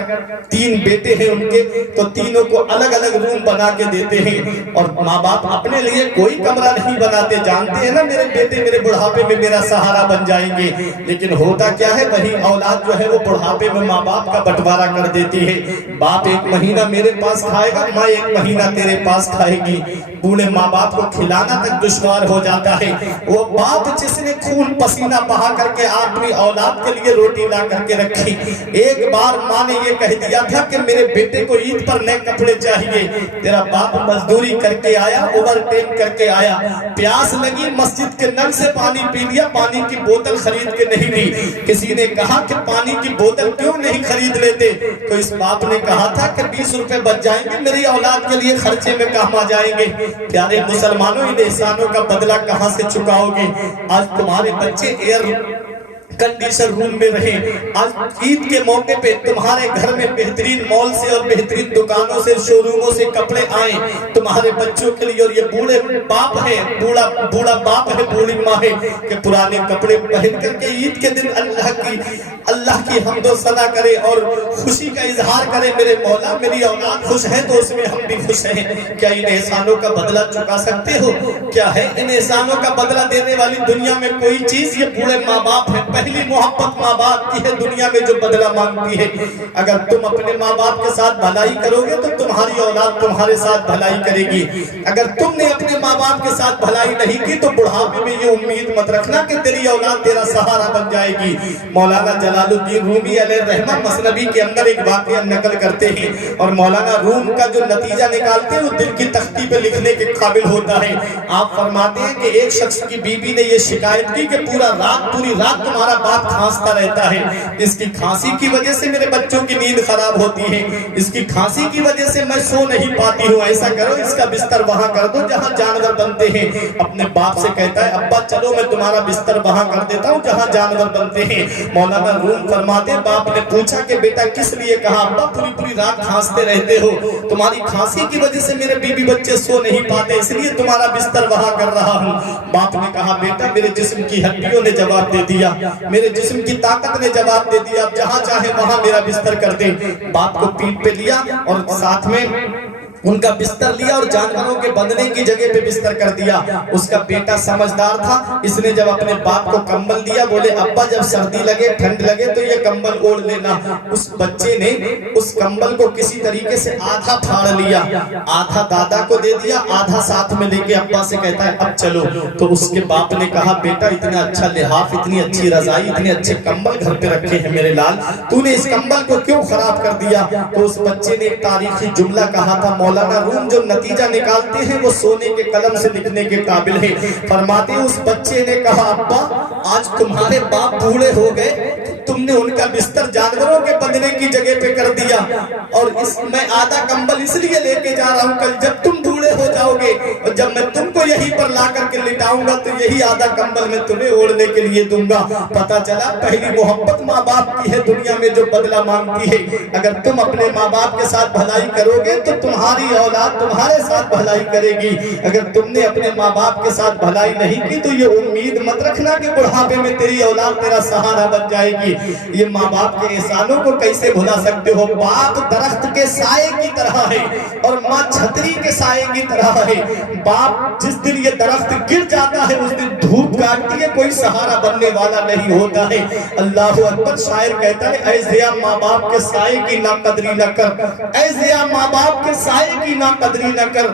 3 بیٹے ہیں ان کے تو تینوں کو الگ الگ روم بنا کے دیتے ہیں، اور ماں باپ اپنے لیے کوئی کمرہ نہیں بناتے، جانتے ہیں نا میرے بیٹے میرے بڑھاپے میں میرا سہارا بن جائیں گے، لیکن ہوتا کیا ہے وہی اولاد جو ہے وہ بڑھاپے میں ماں باپ کا بٹوارا کر دیتی ہے۔ باپ 1 مہینہ میرے پاس کھائے گا، ماں 1 مہینہ تیرے پاس کھائے گی۔ بوڑھے ماں باپ کو کھلانا تک دشوار ہو جاتا ہے۔ وہ باپ جس نے خون پسینہ بہا کر کے اپنی اولاد کے لیے روٹی لا کر کے رکھی، ایک بار ماں نے یہ کہہ دیا تھا کہ میرے بیٹے کو عید پر نئے کپڑے چاہیے، تیرا باپ مزدوری کر کے آیا، اوور ٹائم کر کے آیا، پیاس لگی مسجد کے نل سے پانی پی لیا، پانی کی بوتل خرید کے نہیں لی۔ کسی نے کہا کہ پانی کی بوتل کیوں نہیں خرید لیتے؟ تو اس باپ نے کہا تھا کہ 20 روپے بچ جائیں گے، میری اولاد کے لیے خرچے میں کام آ جائیں گے۔ پیارے مسلمانوں، ان احسانوں کا بدلہ کہاں سے چکاؤ گے؟ آج تمہارے بچے ایئر کنڈیشن روم میں رہیں، آج عید کے موقع پہ تمہارے گھر میں بہترین مال سے اور بہترین دکانوں سے شو روموں سے کپڑے آئیں تمہارے بچوں کے لیے، اور یہ بوڑھے باپ ہے، بوڑھا باپ ہے، بوڑھی ماں ہے کہ پرانے کپڑے پہن کر کے عید کے دن اللہ کی حمد و ثنا کرے اور خوشی کا اظہار کرے، میرے مولا میری اولاد خوش ہے تو اس میں ہم بھی خوش ہیں۔ کیا ان احسانوں کا بدلہ چکا سکتے ہو؟ کیا ہے ان احسانوں کا بدلہ دینے والی دنیا میں کوئی چیز؟ یہ بوڑھے ماں باپ ہے، پہلی محبت ماں باپ کی ہے دنیا میں جو بدلہ مانگتی ہے۔ اگر تم اپنے ماں باپ کے ساتھ بھلائی کرو گے تو تمہاری اولاد تمہارے ساتھ بھلائی کرے گی۔ اگر تم نے اپنے ماں باپ کے ساتھ بھلائی نہیں کی تو بڑھاپے میں یہ امید مت رکھنا کہ تیری اولاد تیرا سہارا بن جائے گی۔ مولانا جلال الدین رومی علیہ الرحمہ مثنوی کے اندر ایک واقعہ نقل کرتے ہیں، اور مولانا روم کا جو نتیجہ نکالتے ہیں وہ دل کی تختی پہ لکھنے کے قابل ہوتا ہے۔ آپ فرماتے ہیں کہ ایک شخص کی بیوی نے یہ شکایت کی کہ پوری رات تمہارا باپ کھانستا رہتا ہے، اس کی کھانسی کی وجہ سے میرے بچوں کی نیند خراب ہوتی ہے، اس کی کھانسی کی وجہ سے میں سو نہیں پاتی ہوں، ایسا کرو اس کا بستر وہاں کر دو جہاں جانور بنتے ہیں۔ اپنے باپ سے کہتا ہے ابا چلو میں تمہارا بستر وہاں کر دیتا ہوں جہاں جانور بنتے ہیں۔ مولانا روم فرماتے ہیں باپ نے پوچھا کہ بیٹا کس لیے؟ کہا ابا پوری رات کھانستے رہتے ہو، تمہاری کھانسی کی وجہ سے میرے بیوی بچے سو نہیں پاتے، اس لیے تمہارا بستر وہاں کر رہا ہوں۔ باپ نے کہا بیٹا میرے جسم کی ہڈیوں نے جواب دے دیا، میرے جسم کی طاقت نے جواب دے دیا، اب جہاں چاہے وہاں میرا بستر کر دے۔ باپ کو پیٹھ پہ لیا اور ساتھ میں ان کا بستر لیا اور جانوروں کے بندھنے کی جگہ پہ بستر کر دیا۔ اس کا بیٹا سمجھدار تھا، اس نے جب اپنے باپ کو کمبل دیا بولے ابا جب سردی لگے ٹھنڈ لگے تو یہ کمبل اوڑھ لینا۔ اس بچے نے اس کمبل کو کسی طریقے سے آدھا پھاڑ لیا، آدھا دادا کو دے دیا، آدھا ساتھ میں لے کے ابا سے کہتا ہے اب چلو۔ تو اس کے باپ نے کہا بیٹا اتنا اچھا لحاف، اتنی اچھی رضائی، اتنے اچھے کمبل گھر پہ رکھے ہیں میرے لال، تو نے اس کمبل کو کیوں خراب کر دیا؟ تو اس بچے نے ایک تاریخی جملہ کہا تھا، مولانا روم جو نتیجہ نکالتے ہیں وہ سونے کے قلم سے لکھنے کے قابل ہے۔ فرماتے ہیں اس بچے نے کہا ابا آج تمہارے باپ بوڑھے ہو گئے، تم نے ان کا بستر جانوروں کے بندھنے کی جگہ پہ کر دیا، اور میں آدھا کمبل اس لیے لے کے جا رہا ہوں کل جب تم بوڑھے ہو جاؤ گے اور جب میں تم کو یہیں پر لا کر کے لٹاؤں گا تو یہی آدھا کمبل میں تمہیں اوڑھنے کے لیے دوں گا۔ پتا چلا پہلی محبت ماں باپ کی ہے دنیا میں جو بدلہ مانگتی ہے۔ اگر تم اپنے ماں باپ کے ساتھ بھلائی کرو گے تو تمہاری اولاد تمہارے ساتھ بھلائی کرے گی۔ اگر تم نے اپنے ماں باپ کے ساتھ بھلائی نہیں کی تو یہ امید مت رکھنا کہ بڑھاپے میں تیری اولاد تیرا سہارا بن جائے گی۔ یہ ماں باپ کے احسانوں کو کیسے بھلا سکتے ہو؟ باپ درخت کے سائے کی طرح ہے اور ماں چھتری کے سائے کی طرح ہے۔ باپ جس دن یہ درخت گر جاتا ہے اس دن دھوپ کاٹتی ہے، کوئی سہارا بننے والا نہیں ہوتا ہے۔ اللہ اکبر، شاعر کہتا ہے اے ضیا ماں باپ کے سائے کی ناقدری نہ کر، اے ضیا ماں باپ کے سائے کی ناقدری نہ کر،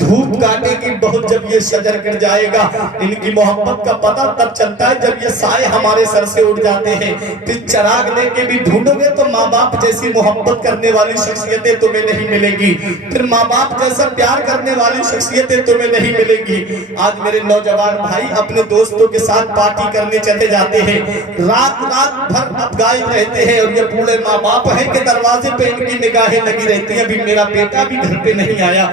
دھوپ کاٹے کی بہت جب یہ شجر گر جائے گا۔ ان کی محبت کا پتہ تب چلتا ہے جب یہ سائے ہمارے سر سے اٹھ جاتے ہیں۔ پھر چراغ لے کے بھی ڈھونڈو گے تو ماں باپ جیسی محبت کرنے والی شخصیتیں تمہیں نہیں ملے گی، پھر ماں باپ جیسا پیار کرنے والی شخصیتیں تمہیں نہیں ملے گی۔ آج میرے نوجوان بھائی اپنے دوستوں کے ساتھ پارٹی کرنے چلے جاتے ہیں، رات بھر اب غائب رہتے ہیں، اور یہ بوڑھے ماں باپ ہیں کہ دروازے پہ ان کی نگاہیں لگی رہتی ہیں، ابھی میرا بیٹا بھی گھر پہ نہیں آیا۔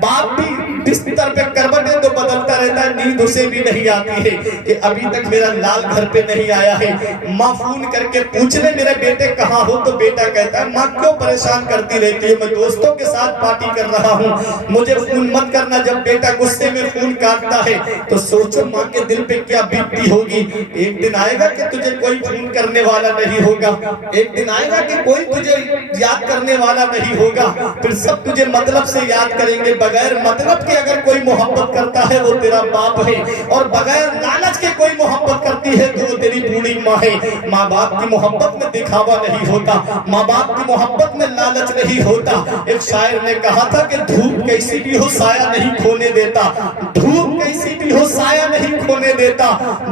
باپ بھی بستر پہ کروٹیں تو بدلتا رہتا ہے, نیند اسے بھی نہیں آتی ہے کہ ابھی تک میرا لال گھر پہ نہیں آیا ہے. ماں فون کر کے پوچھ لے میرے بیٹے کہاں ہو, تو بیٹا کہتا ہے ماں کیوں پریشان کرتی رہتی ہے, میں دوستوں کے ساتھ پارٹی کر رہا ہوں, مجھے فون مت کرنا. جب بیٹا غصے میں فون کاٹتا ہے تو سوچو ماں کے دل پہ کیا بیتتی ہوگی. ایک دن آئے گا کہ تجھے کوئی فون کرنے والا نہیں ہوگا, ایک دن آئے گا کہ کوئی تجھے یاد کرنے والا نہیں ہوگا, پھر سب تجھے مطلب سے یاد کریں گے. بغیر مطلب کے اگر کوئی محبت کرتا ہے وہ تیرا باپ ہے, اور بغیر لالچ کے کوئی محبت کرتی ہے تو وہ تیری بوڑھی ماں ہے. ماں باپ کی محبت میں دکھاوا نہیں ہوتا, ماں باپ کی محبت میں لالچ نہیں ہوتا. ایک شاعر نے کہا تھا کہ دھوپ کیسی بھی ہو سایہ نہیں کھونے دیتا, دھوپ کیسی بھی ہو سایہ نہیں کھونے دیتا,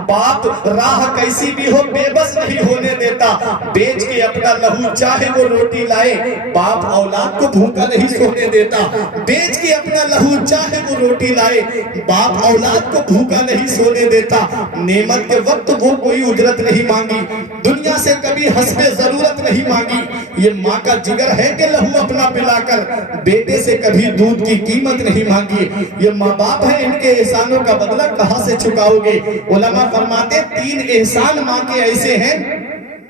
باپ راہ کیسی بھی ہو بے بس نہیں ہونے دیتا. بیچ کے اپنا لہو چاہے وہ روٹی لائے, باپ اولاد کو بھوکا نہیں سونے دیتا. بیچ کے اپنا لہو چاہے وہ روٹی لائے, باپ اولاد کو بھوکا نہیں سونے دیتا. نعمت کے وقت وہ کوئی اجرت نہیں مانگی, دنیا سے کبھی حسب ضرورت نہیں مانگی. یہ ماں کا جگر ہے کہ لہو اپنا پلا کر بیٹے سے کبھی دودھ کی قیمت نہیں مانگی. یہ ماں باپ ہیں, ان کے احسانوں کا بدلہ کہاں سے چکاؤ گے. علماء فرماتے 3 احسان ماں کے ایسے ہیں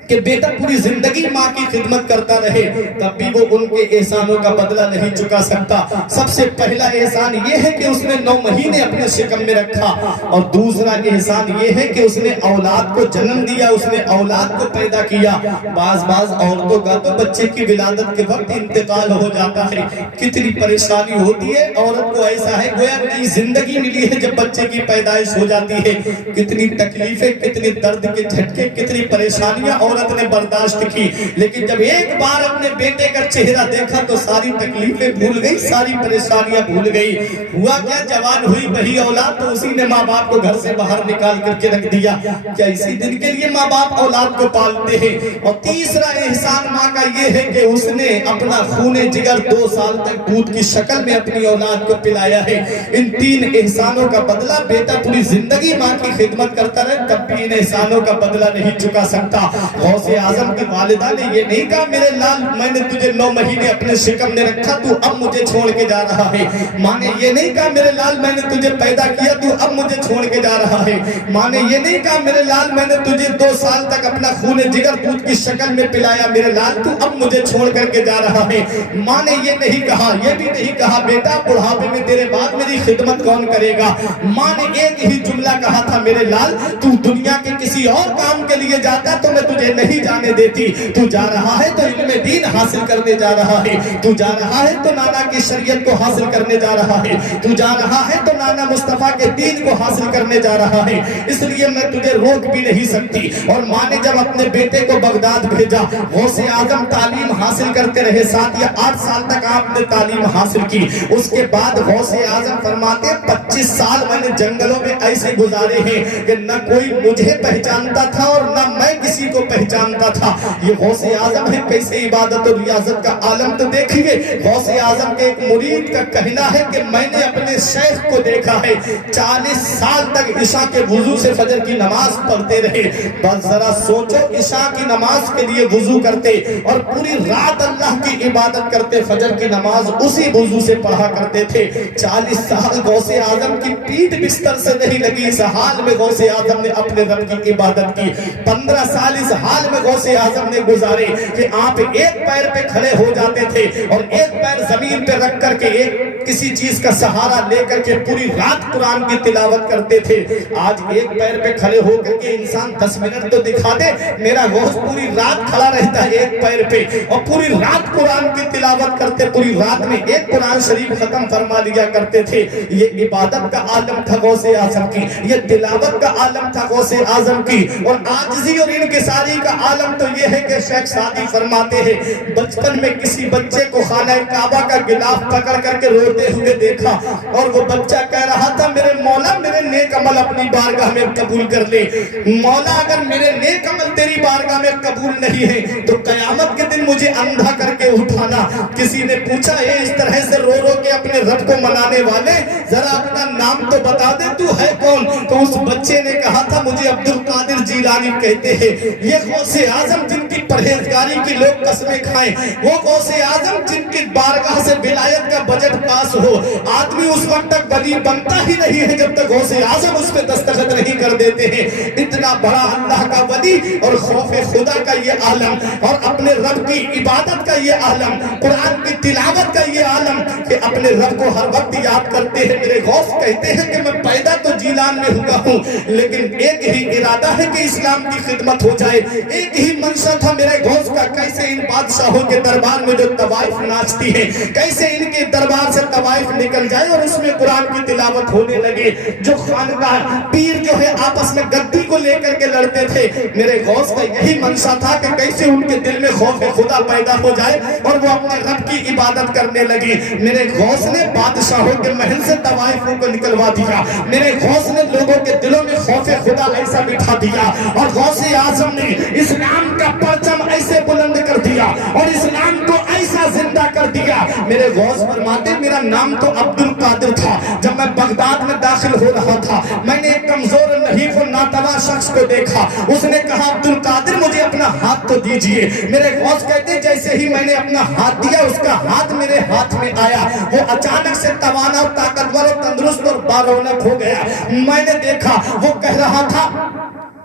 کہ بیٹا پوری زندگی ماں کی خدمت کرتا رہے تب بھی وہ ان کے احسانوں کا بدلہ نہیں چکا سکتا. سب سے پہلا احسان یہ ہے کہ اس نے 9 مہینے اپنے شکم میں رکھا, اور دوسرا احسان یہ ہے کہ اس نے اولاد کو جنم دیا, اس نے اولاد کو پیدا کیا. بعض عورتوں کا تو بچے کی ولادت کے وقت انتقال ہو جاتا ہے, کتنی پریشانی ہوتی ہے عورت کو. ایسا ہے گویا نئی زندگی ملی ہے جب بچے کی پیدائش ہو جاتی ہے. کتنی تکلیفیں, کتنی درد کے جھٹکے, کتنی پریشانیاں عورت نے برداشت کی, لیکن جب ایک بار اپنے بیٹے کا چہرہ دیکھا تو ساری تکلیفیں بھول گئی, ساری پریشانیاں بھول گئی. ہوا کیا, جوان ہوئی وہی اولاد تو اسی نے ماں باپ کو گھر سے باہر نکال کر کے رکھ دیا. کیا اسی دن کے لیے ماں باپ اولاد کو پالتے ہیں. اور تیسرا احسان ماں کا یہ ہے کہ اس نے اپنا خون جگر 2 سال تک دودھ کی شکل میں اپنی اولاد کو پلایا ہے. ان 3 احسانوں کا بدلہ بیٹا پوری زندگی ماں کی خدمت کرتا رہے تب بھی ان احسانوں کا بدلہ نہیں چکا سکتا. غوث اعظم کی والدہ نے یہ نہیں کہا میرے لال میں نے تجھے 9 مہینے اپنے شکم میں رکھا, تو اب مجھے چھوڑ کے جا رہا ہے. ماں نے یہ نہیں کہا میرے لال میں نے تجھے پیدا کیا, تو اب مجھے چھوڑ کے جا رہا ہے. ماں نے یہ نہیں کہا میرے لال میں نے تجھے 2 سال تک اپنا خون جگر دودھ کی شکل میں پلایا, میرے لال تو اب مجھے چھوڑ کر کے جا رہا ہے. ماں نے یہ نہیں کہا, یہ بھی نہیں کہا بیٹا بڑھاپے میں تیرے بعد میری خدمت کون کرے گا. ماں نے ایک ہی جملہ کہا تھا میرے لال تو دنیا کے کسی اور کام کے لیے جاتا تو میں تجھے نہیں جانے دیتی, تو جا رہا ہے تو علم دین حاصل کرنے جا رہا ہے, تو جا رہا ہے تو نانا کی شریعت کو حاصل کرنے جا رہا ہے, تو جا رہا ہے تو نانا مصطفیٰ کے دین کو حاصل کرنے جا رہا ہے, اس لیے میں تجھے روک بھی نہیں سکتی. اور ماں نے جب اپنے بیٹے کو بغداد بھیجا, غوث اعظم تعلیم حاصل کرتے رہے, 7 یا 8 سال تک آپ نے تعلیم حاصل کی. اس کے بعد غوث اعظم فرماتے 25 سال میں نے جنگلوں میں ایسے گزارے ہیں کہ نہ کوئی مجھے پہچانتا تھا اور نہ میں کسی کو پہچانتا تھا. یہ غوث اعظم ہے, کیسے عبادت و ریاضت کا عالم تو دیکھیے. غوث اعظم کے ایک مرید کا کہنا ہے کہ میں نے اپنے شیخ کو دیکھا ہے 40 سال تک عشاء کے وضو سے فجر کی نماز پڑھتے رہے. بس ذرا سوچو, عشاء کی نماز کے لیے وضو کرتے اور پوری رات اللہ کی عبادت کرتے, فجر کی نماز اسی وضو سے پڑھا کرتے تھے. 40 سال غوث اعظم کی پیٹھ بستر سے نہیں لگی, اس حال میں غوث اعظم نے اپنے رب کی عبادت کی. 15 سال اس حال میں غوث اعظم نے گزارے کہ آپ ایک پیر پہ کھڑے ہو جاتے تھے اور ایک پیر زمین پہ رکھ کر کے ایک کسی چیز کا سہارا لے کر کے پوری رات قرآن کی تلاوت کرتے تھے. آج ایک پیر پہ کھڑے ہو کر کے انسان 10 منٹ تو دکھا دے, میرا غوث پوری رات کھڑا رہتا ہے ایک پیر پہ اور پوری رات قرآن کی تلاوت کرتے, پوری رات میں ایک قرآن شریف ختم فرما لیا کرتے تھے. یہ عبادت کا عالم تھا غوث اعظم کی, یہ تلاوت کا عالم تھا غوث اعظم کی. اور عاجزی اور انکساری کا عالم تو یہ ہے کہ شیخ سعدی فرماتے ہیں بچپن میں کسی بچے کو خانہ کعبہ کا غلاف پکڑ کر کے روتے ہوئے دیکھا اور وہ بچہ کہہ رہا تھا میرے مولا میرے نیک عمل اپنی بارگاہ میں قبول کر لے. مولا اگر میرے نیک عمل تیری بارگاہ میں قبول نہیں ہے تو قیامت کے دن مجھے اندھا کر کے اٹھانا. کسی نے پوچھا ہے اس طرح سے رو رو کے اپنے رب کو منانے والے ذرا اپنا نام تو بتا دے, تو ہے کون کون؟ تو اس بچے نے کہا تھا مجھے عبد القادر جیلانی کہتے ہیں۔ یہ غوث اعظم جن کی پرہیزگاری کی لوگ قسمیں کھائیں، وہ غوث اعظم جن کی بارگاہ سے ولایت کا بجٹ پاس ہو، آدمی اس وقت تک ولی بنتا ہی نہیں ہے جب تک غوث اعظم اس پہ دستخط نہیں کر دیتے ہیں۔ اتنا بڑا اللہ کا ولی اور خوف خدا کا یہ عالم اور اپنے رب کی عبادت کا یہ عالم، قرآن کی تلاوت کا یہ عالم کہ اپنے رب کو ہر وقت یاد کرتے ہیں۔ میرے غوث کہتے ہیں کہ میں پیدا تو جیلان میں ہوا ہوں، لیکن ایک ہی ارادہ ہے کہ اسلام کی خدمت ہو جائے، ایک ہی منشا تھا میرے غوث کا، کیسے ان بادشاہوں کے دربار میں جو طوائف ناچتی ہے، کیسے ان کے دربار سے طوائف نکل جائے اور اس میں قرآن کی تلاوت ہونے لگے۔ جو خانقاہ پیر جو ہے آپس میں گدی کو لے کر کے لڑتے تھے، میرے غوث کا یہی منشا تھا کہ کیسے ان کے دل میں خوف خدا پیدا ہو جائے اور وہ اپنے رب کی عبادت کرنے لگی۔ میرے غوث نے بادشاہوں کے محل سے طوائفوں کو نکلوا دیا، میرے غوث نے لوگوں کے دلوں میں خوف خدا ایسا بٹھا دیا، اور غوث اعظم نے اسلام کا پرچم ایسے بلند کر دیا اور اسلام کو ایسا زندہ کر دیا۔ میرے غوث فرماتے میرا نام تو عبد القادر تھا، جب میں بغداد میں داخل ہو رہا تھا میں نے ایک کمزور نحیف و ناتواں شخص کو دیکھا، اس نے کہا عبد القادر مجھے اپنا ہاتھ تو دیجئے۔ میرے غوث کہتے جیسے ہی میں نے اپنا ہاتھ دیا اس کا ہاتھ میرے ہاتھ میں آیا، وہ اچانک سے توانا اور طاقتور اور تندرست اور بارونق ہو گیا۔ میں نے دیکھا وہ کہہ رہا تھا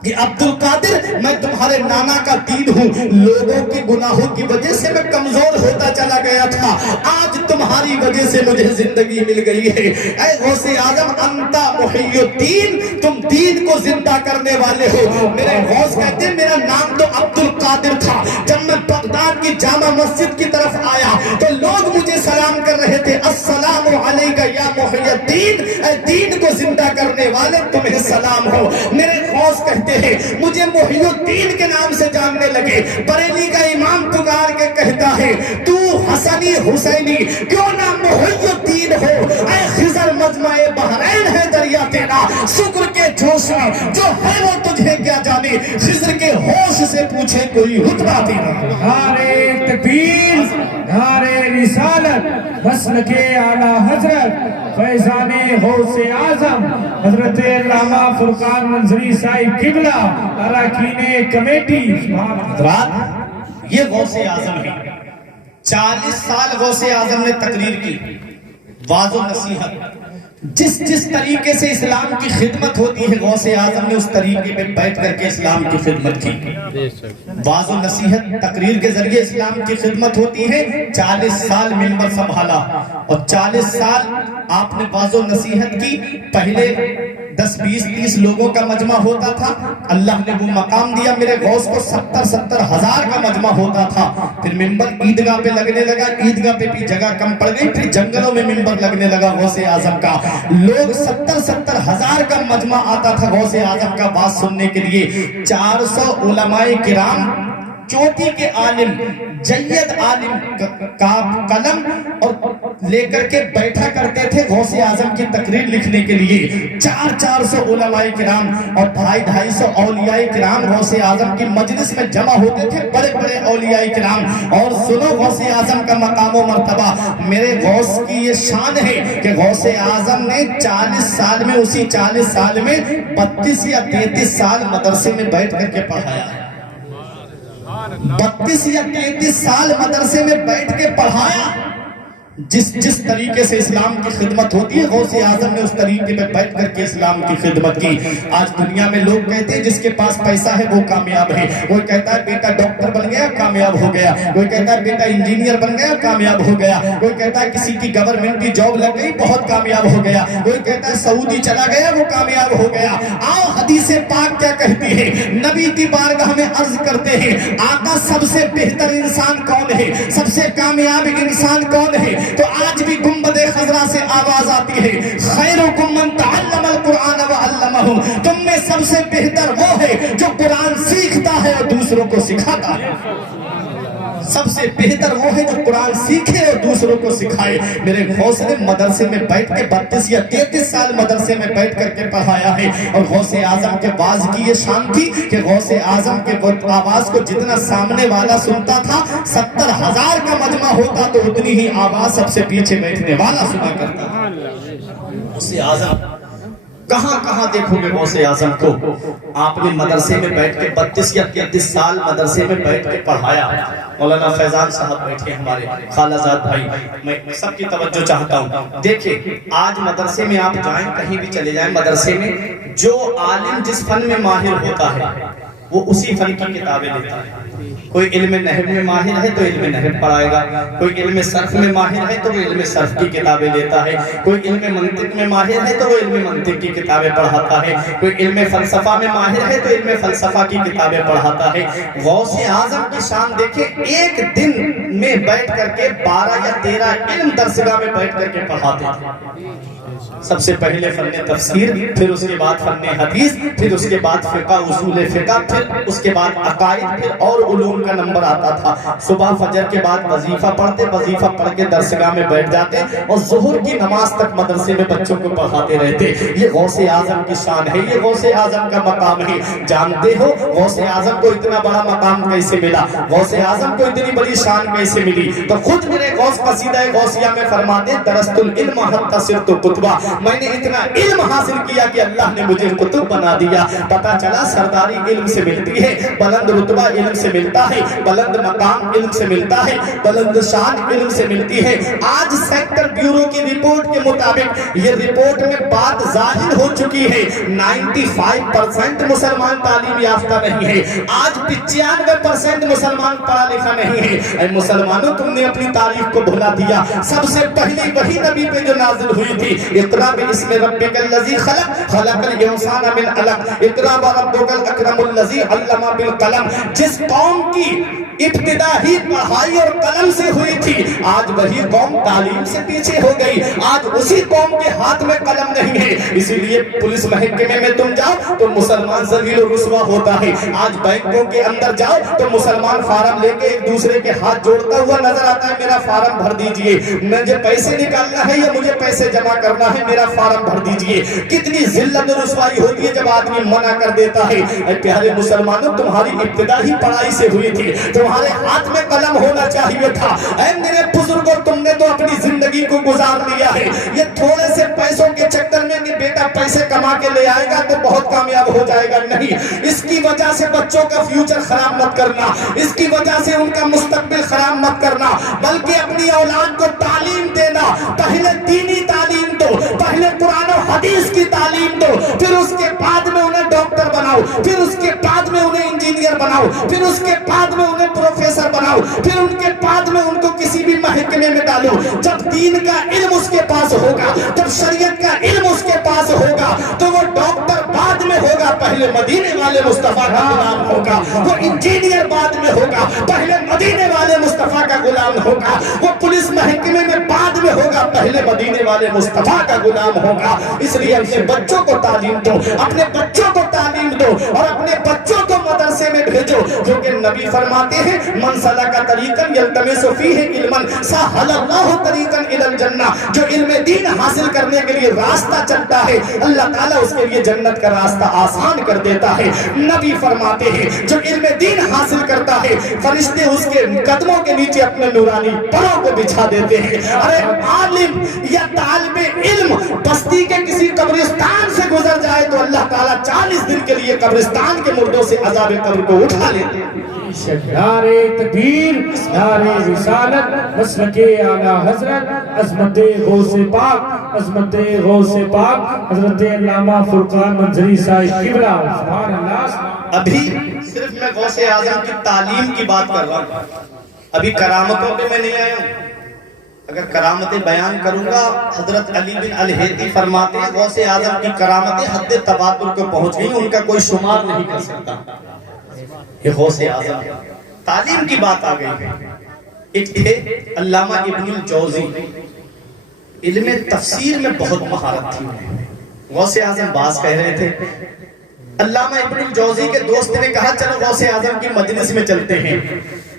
کہ عبد القادر میں تمہارے نانا کا دین ہوں، لوگوں کے گناہوں کی وجہ سے میں کمزور ہوتا چلا گیا تھا، آج تمہاری وجہ سے مجھے زندگی مل گئی ہے۔ اے غوث اعظم انتا محی الدین، تم دین کو زندہ کرنے والے ہو۔ میرے غوث کہتے ہیں میرا نام تو عبد القادر تھا، جب میں بغداد کی جامع مسجد کی طرف آیا تو لوگ مجھے سلام کر رہے تھے، السلام علیکہ یا محی الدین، اے دین کو زندہ کرنے والے تمہیں سلام ہو۔ میرے غوث کہتے ہیں مجھے محی الدین کے نام سے جاننے لگے۔ بریلی کا امام پکار کے کہتا ہے تو حسنی حسینی کیوں نہ محی الدین ہو، اے خضر مجمع بحرین ہے دریا تیرا، شکر کے جوش میں جو ہے وہ تجھے کیا جانے، خضر کے ہوش سے پوچھے کوئی رتبہ تیرا۔ نعرہ تکبیر، نعرہ رسالت، مسلک اعلی حضرت فیضان غوث اعظم حضرت علامہ فرقان منظری صاحب قبلہ اراکین کمیٹی۔ حضرات یہ غوث اعظم ہے، 40 سال غوث اعظم نے تقریر کی، واعظ و نصیحت، جس طریقے سے اسلام کی خدمت ہوتی ہے غوث اعظم نے اس طریقے پہ بیٹھ کر کے اسلام کی خدمت کی۔ واعظ و نصیحت تقریر کے ذریعے اسلام کی خدمت ہوتی ہے۔ 40 سال منبر سنبھالا اور 40 سال آپ نے واعظ و نصیحت کی۔ پہلے 10 20 30 لوگوں کا مجمع ہوتا تھا، اللہ نے وہ مقام دیا میرے غوث کو 70 ہزار کا مجمع ہوتا تھا۔ پھر منبر عیدگاہ پہ لگنے لگا، عیدگاہ پہ بھی جگہ کم پڑ گئی، پھر جنگلوں میں منبر لگنے لگا غوث اعظم کا۔ لوگ 70 ہزار کا مجمع آتا تھا غوث اعظم کا بات سننے کے لیے۔ 400 علماء کرام، چوٹی کے عالم، جید عالم کا قلم اور لے کر کے بیٹھا کرتے تھے غوث اعظم کی تقریر لکھنے کے لیے۔ 400 علماء کرام اور 250 اولیاء کرام غوث اعظم کی مجلس میں جمع ہوتے تھے، بڑے بڑے اولیاء کرام۔ اور سنو غوث اعظم کا مقام و مرتبہ، میرے غوث کی یہ شان ہے کہ غوث اعظم نے 40 سال میں، اسی 40 سال میں 32 یا 33 سال مدرسے میں بیٹھ کر کے پڑھایا ہے۔ 32 یا 33 سال مدرسے میں بیٹھ کے پڑھایا۔ جس طریقے سے اسلام کی خدمت ہوتی ہے غوث اعظم نے اس طریقے میں بیٹھ کر کے اسلام کی خدمت کی۔ آج دنیا میں لوگ کہتے ہیں جس کے پاس پیسہ ہے وہ کامیاب ہے، کوئی کہتا ہے بیٹا ڈاکٹر بن گیا کامیاب ہو گیا، کوئی کہتا ہے بیٹا انجینئر بن گیا کامیاب ہو گیا، کوئی کہتا ہے کسی کی گورنمنٹ کی جاب لگ گئی بہت کامیاب ہو گیا، کوئی کہتا ہے سعودی چلا گیا وہ کامیاب ہو گیا۔ آؤ حدیث پاک کیا کہتی ہے، نبی کی بارگاہ میں عرض کرتے ہیں آقا سب سے بہتر انسان کون ہے، سب سے کامیاب انسان کون ہے؟ تو آج بھی گنبد خضرا سے آواز آتی ہے خیرکم من تعلم القرآن وعلمہ، تم میں سب سے بہتر وہ ہے جو قرآن سیکھتا ہے اور دوسروں کو سکھاتا ہے۔ سب سے بہتر وہ ہے جو قرآن سیکھے اور دوسروں کو سکھائے۔ میرے غوث نے مدرسے میں بیٹھ کے 32 یا 33 سال مدرسے میں بیٹھ کر کے پڑھایا ہے۔ اور غوث اعظم کے واعظ کی یہ شان تھی کہ غوث اعظم کے آواز کو جتنا سامنے والا سنتا تھا، 70 ہزار کا مجمع ہوتا تو اتنی ہی آواز سب سے پیچھے بیٹھنے والا سنا کرتا تھا۔ غوث اعظم کہاں کہاں دیکھو گے غوث اعظم کو. آپ نے مدرسے میں بیٹھ کے 32 یا 33 سال مدرسے میں بیٹھ کے پڑھایا. مولانا فیضان صاحب بیٹھے ہمارے خالہ زاد بھائی, میں سب کی توجہ چاہتا ہوں. دیکھیں آج مدرسے میں آپ جائیں, کہیں بھی چلے جائیں مدرسے میں, جو عالم جس فن میں ماہر ہوتا ہے وہ اسی فن کی کتابیں لیتا ہے. کوئی علم نحو میں ماہر ہے تو علم نحو پڑھائے گا, کوئی علم صرف میں ماہر ہے تو وہ علم صرف کی کتابیں لیتا ہے, کوئی علم منطق میں ماہر ہے تو وہ علم منطق کی کتابیں پڑھاتا ہے, کوئی علم فلسفہ میں ماہر ہے تو علم فلسفہ کی کتابیں پڑھاتا ہے. غوث اعظم کی شان دیکھیں, ایک دن میں بیٹھ کر کے 12 یا 13 علم درسگاہ میں بیٹھ کر کے پڑھاتے تھے. سب سے پہلے فن تفسیر, پھر اس کے بعد فن حدیث, پھر اس کے بعد فقہ اصول فقہ, پھر اس کے بعد عقائد, پھر اور علوم کا نمبر آتا تھا. صبح فجر کے بعد وظیفہ پڑھتے, وظیفہ پڑھ کے درسگاہ میں بیٹھ جاتے اور ظہر کی نماز تک مدرسے میں بچوں کو پڑھاتے رہتے. یہ غوث اعظم کی شان ہے, یہ غوث اعظم کا مقام ہے. جانتے ہو غوث اعظم کو اتنا بڑا مقام کیسے ملا, غوث اعظم کو اتنی بڑی شان کیسے ملی؟ تو خود میرے غوث قصیدہ غوثیہ میں فرماتے, درست العلم حتی صرت کتبہ, میں نے اتنا علم حاصل کیا کہ اللہ نے مجھے کتب بنا دیا. پتا چلا سرداری علم سے ملتی ہے, بلند رتبہ علم سے ملتا ہے, بلند مقام علم سے ملتا ہے, بلند شان علم سے ملتی ہے. آج سیکٹر بیورو کی رپورٹ کے مطابق یہ رپورٹ میں بات ظاہر ہو چکی ہے, 95% مسلمان تعلیم یافتہ نہیں ہے. آج 95% مسلمان پڑھا لکھا نہیں ہے. اے مسلمانوں, تم نے اپنی تاریخ کو بھلا دیا. سب سے پہلی وہی نبی پہ جو نازل ہوئی تھی, اقرا باسم ربک الذی خلق, خلق الانسان من علق, اقرا وربک الاکرم الذی علم بالقلم. جس قوم کی ابتدا ہی پڑھائی اور قلم سے ہوئی تھی, آج وہی قوم تعلیم سے پیچھے ہو گئی. آج اسی قوم کے ہاتھ میں قلم نہیں ہے. اسی لیے پولیس محکمے میں تم جاؤ تو مسلمان ذلیل و رسوا ہوتا ہے. آج بینکوں کے اندر جاؤ تو مسلمان فارم لے کے ایک دوسرے کے ہاتھ جوڑتا ہوا نظر آتا ہے, میرا فارم بھر دیجئے, مجھے پیسے نکالنا ہے یا مجھے پیسے جمع کرنا ہے, میرا فارم بھر دیجئے. کتنی ذلت و رسوائی ہوتی ہے جب آدمی منع کر دیتا ہے. اے پیارے مسلمانوں, تمہاری ابتدا ہی پڑھائی سے ہوئی تھی, تمہارے ہاتھ میں قلم ہونا چاہیے تھا. اے میرے بزرگوں, تم نے تو اپنی زندگی کو گزار لیا ہے یہ تھوڑے سے پیسوں کے چکر میں کہ بیٹا پیسے کما کے لے آئے گا تو بہت کامیاب ہو جائے گا. نہیں, اس کی وجہ سے بچوں کا فیوچر خراب مت کرنا, اس کی وجہ سے ان کا مستقبل خراب مت کرنا, بلکہ اپنی اولاد کو تعلیم دینا. پہلے دینی تعلیم دو, پہلے قرآن و حدیث کی تعلیم دو, پھر اس کے بعد میں انہیں ڈاکٹر بناؤ, پھر اس کے بعد میں انہیں انجینئر بناؤ, پھر اس کے بعد میں انہیں پروفیسر بناؤ, پھر ان کے بعد میں ان کو کسی بھی محکمے میں ڈالو. جب دین کا علم اس کے پاس ہوگا, جب شریعت کا علم اس کے پاس ہوگا, تو وہ ڈاکٹر بعد میں ہوگا, پہلے مدینے والے مصطفیٰ کا غلام ہوگا. وہ انجینئر بعد میں ہوگا, پہلے مدینے والے مصطفیٰ کا غلام ہوگا. وہ پولیس محکمے میں بعد میں ہوگا, پہلے مدینے والے مصطفیٰ کا غلام ہوگا. اس لیے اپنے بچوں کو تعلیم دو, اپنے بچوں کو تعلیم دو, اور اپنے بچوں کو مدرسے میں بھیجو. جو کہ نبی فرماتے ہیں, من سلک طریقا یلتمس فیہ علما سہل اللہ طریقا الی الجنہ. جو علم دین حاصل کرنے کے لیے راستہ چلتا ہے, اللہ تعالیٰ اس کے لیے جنت کا راستہ آسان کر دیتا ہے. نبی فرماتے ہیں, جو علم دین حاصل کرتا ہے, فرشتے اس کے قدموں کے نیچے اپنے نورانی پروں کو بچھا دیتے ہیں. ارے عالم یا طالب علم بستی کے کسی قبرستان سے گزر جائے تو اللہ تعالیٰ 40 دن کے لیے قبرستان کے مردوں سے عذاب قبر کو اٹھا لیتے ہیں. نعرہ تکبیر, نعرہ رسالت, مسلک اعلیٰ حضرت, عظمت غوث پاک, عظمت غوث پاک حضرت علامہ فرقان منظری صاحب قبلہ. سبحان اللہ. ابھی صرف میں غوث اعظم کی تعلیم کی بات کر رہا ہوں, ابھی کرامتوں پہ میں نہیں آیا ہوں. اگر کرامتیں بیان کروں گا, حضرت علی بن الہیتی فرماتے ہیں غوث اعظم کی کرامتیں حد تواتر کو پہنچ گئی, ان کا کوئی شمار نہیں کر سکتا. یہ غوث اعظم. تعلیم کی بات آ گئی. ایک تھے علامہ ابن الجوزی, علم تفسیر میں بہت مہارت تھی. غوث اعظم باز کہہ رہے تھے, علامہ ابن الجوزی کے دوست نے کہا چلو غوث اعظم کی مجلس میں چلتے ہیں.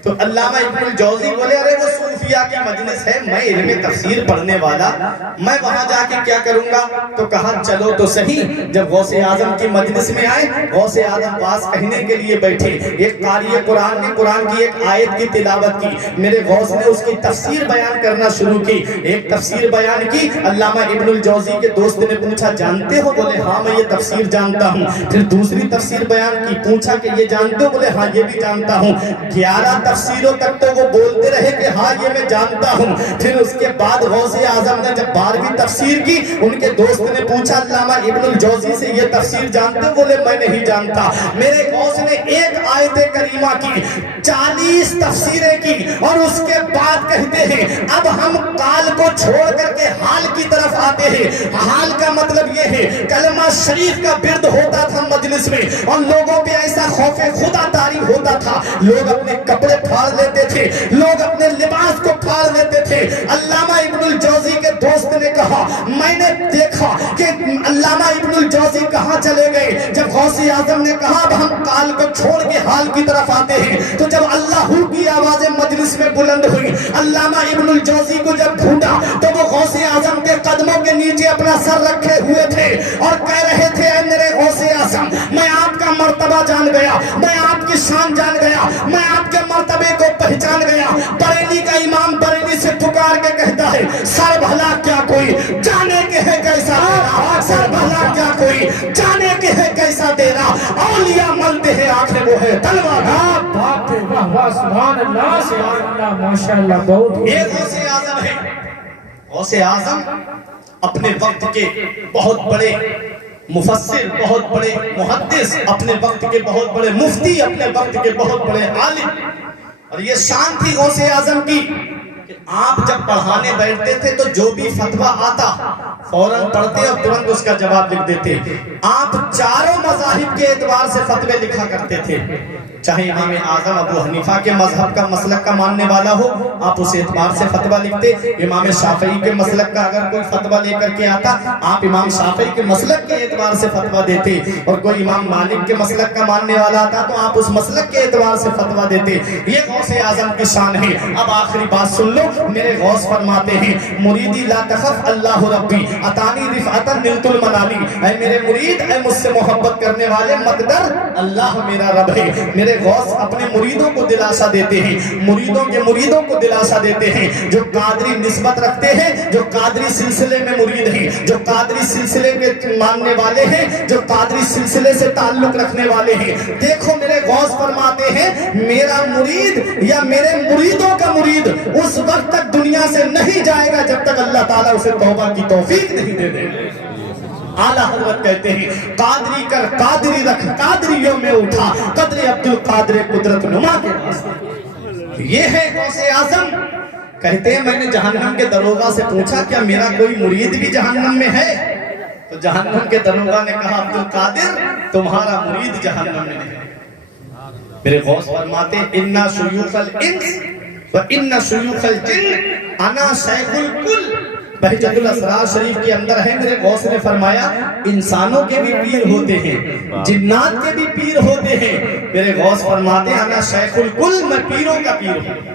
تو علامہ ابن الجوزی بولے ارے وہ صوفیہ کی مجلس ہے، میں علم تفسیر پڑھنے والا، میں وہاں جا کے کیا کروں گا؟ تو کہا چلو تو صحیح۔ جب غوث اعظم کی مجلس میں آئے، غوث اعظم پاس کہنے کے لیے بیٹھے، ایک قاری قرآن نے قرآن کی ایک آیت کی تلاوت کی، میرے غوث نے اس کی تفسیر بیان کرنا شروع کی۔ ایک تفسیر بیان کی، علامہ ابن الجوزی کے دوست نے پوچھا جانتے ہو؟ بولے ہاں میں یہ تفسیر جانتا ہوں۔ پھر دوسری تفسیر بیان کی، پوچھا کہ یہ جانتے ہو؟ بولے ہاں یہ بھی جانتا ہوں۔ 11 تفسیروں تک تو وہ بولتے رہے کہ ہاں یہ میں جانتا ہوں۔ پھر اس کے بعد غوث اعظم نے جب 12ویں تفسیر کی، ان کے دوست نے پوچھا علامہ ابن الجوزی سے یہ تفسیر جانتے ہو؟ بولے میں نہیں جانتا۔ میرے غوث نے ایک آیت کریمہ کی 40 تفسیریں کی اور اس کے بعد کہتے ہیں اب ہم قال کو چھوڑ کر کے حال کی طرف آتے ہیں۔ حال کا مطلب یہ ہے کلمہ شریف کا برد ہوتا تھا مجلس میں اور لوگوں پہ ایسا خوف خدا طاری ہوتا تھا، لوگ اپنے کپڑے پھاڑ لیتے تھے، لوگ اپنے لباس کو پھاڑ لیتے تھے۔ علامہ ابن الجوزی کے دوست نے کہا میں نے دیکھا کہ علامہ ابن الجوزی کہاں چلے گئے۔ جب غوث اعظم نے کہا اب ہم قال کو چھوڑ کے حال کی طرف آتے ہیں، تو جب اللہ کی آوازیں مجلس میں بلند ہوئی، علامہ ابن الجوزی کو جب ڈھونڈا تو وہ غوث اعظم کے قدموں کے نیچے اپنا سر رکھے ہوئے تھے اور کہہ رہے تھے اے میرے غوث اعظم میں آپ کا مرتبہ جان گیا، میں آپ کی شان جان گیا، میں آپ کے مرتبے کو پہچان گیا۔ بریلی کا امام بریلی سے پکار کے کہتا ہے سر بھلا کیا کوئی جانے کے ہے کیسا تیرا، سر بھلا کیا کوئی جانے کے ہے کیسا تیرا، اولیاء ملتے ہیں آنکھیں وہ ہے تلوار۔ بات ہے، واہ واہ، سبحان اللہ سبحان اللہ، ماشاءاللہ، بہت یہ غوث اعظم ہے۔ غوث اعظم اپنے وقت کے بہت بڑے مفسر، بہت بڑے محدث، اپنے وقت کے بہت بڑے مفتی، اپنے وقت کے بہت بڑے عالم۔ اور یہ شان تھی غوث اعظم کی کہ آپ جب پڑھانے بیٹھتے تھے تو جو بھی فتویٰ آتا فوراً پڑھتے اور ترنت اس کا جواب لکھ دیتے۔ آپ چاروں مذاہب کے اعتبار سے فتوے لکھا کرتے تھے، چاہے امام اعظم ابو حنیفہ کے مذہب کا مسلک کا ماننے والا ہو آپ اس اعتبار سے فتویٰ لکھتے، امام شافعی کے مسلک کا اگر کوئی فتویٰ لے کر کے آتا آپ امام شافعی کے مسلک کے اعتبار سے فتویٰ دیتے، اور کوئی امام مالک کے مسلک کا ماننے والا آتا تو آپ اس مسلک کے اعتبار سے فتویٰ دیتے۔ یہ غوث اعظم کی شان ہے۔ اب آخری بات سن لو، میرے غوث فرماتے ہیں مریدی لا تخف اللہ ربی اتانی رفعتا نلت المنالی، اے میرے مرید، اے مجھ سے محبت کرنے والے مت ڈر، اللہ میرا رب ہے۔ میرے غوث اپنے مریدوں کو دلاسا دیتے ہیں، مریدوں کے مریدوں کو دلاسا دیتے ہیں، جو قادری نسبت رکھتے ہیں، جو قادری سلسلے میں مرید ہیں، جو قادری سلسلے کے ماننے والے ہیں، جو قادری سلسلے سے تعلق رکھنے والے ہیں۔ دیکھو میرے غوث فرماتے ہیں میرا مرید یا میرے مریدوں کا مرید اس وقت تک دنیا سے نہیں جائے گا جب تک اللہ تعالیٰ اسے توبہ کی توفیق نہیں دے دے۔ اعلیٰ حضرت کہتے ہیں قادری کر قادری رکھ قادریوں میں اٹھا قدر عبد القادر قدرت نما کے واسطے۔ یہ ہے غوث اعظم۔ کہتے ہیں میں نے جہنم کے دروغہ سے پوچھا کیا میرا کوئی مرید بھی جہنم میں ہے؟ تو جہنم کے دروغہ نے کہا عبد القادر تمہارا مرید جہنم میں نہیں۔ میرے غوث فرماتے اِنَّا شُیُوخَ الْإِنْسِ وَإِنَّا شُیُوخَ الْجِنِّ أَنَا شَیخُ الْکُلِّ۔ بہجت الاسرار شریف کے اندر ہے، میرے غوث نے فرمایا انسانوں کے بھی پیر ہوتے ہیں، جنات کے بھی پیر ہوتے ہیں۔ میرے غوث فرماتے ہیں انا شیخ الکل، میں پیروں کا پیر ہوں،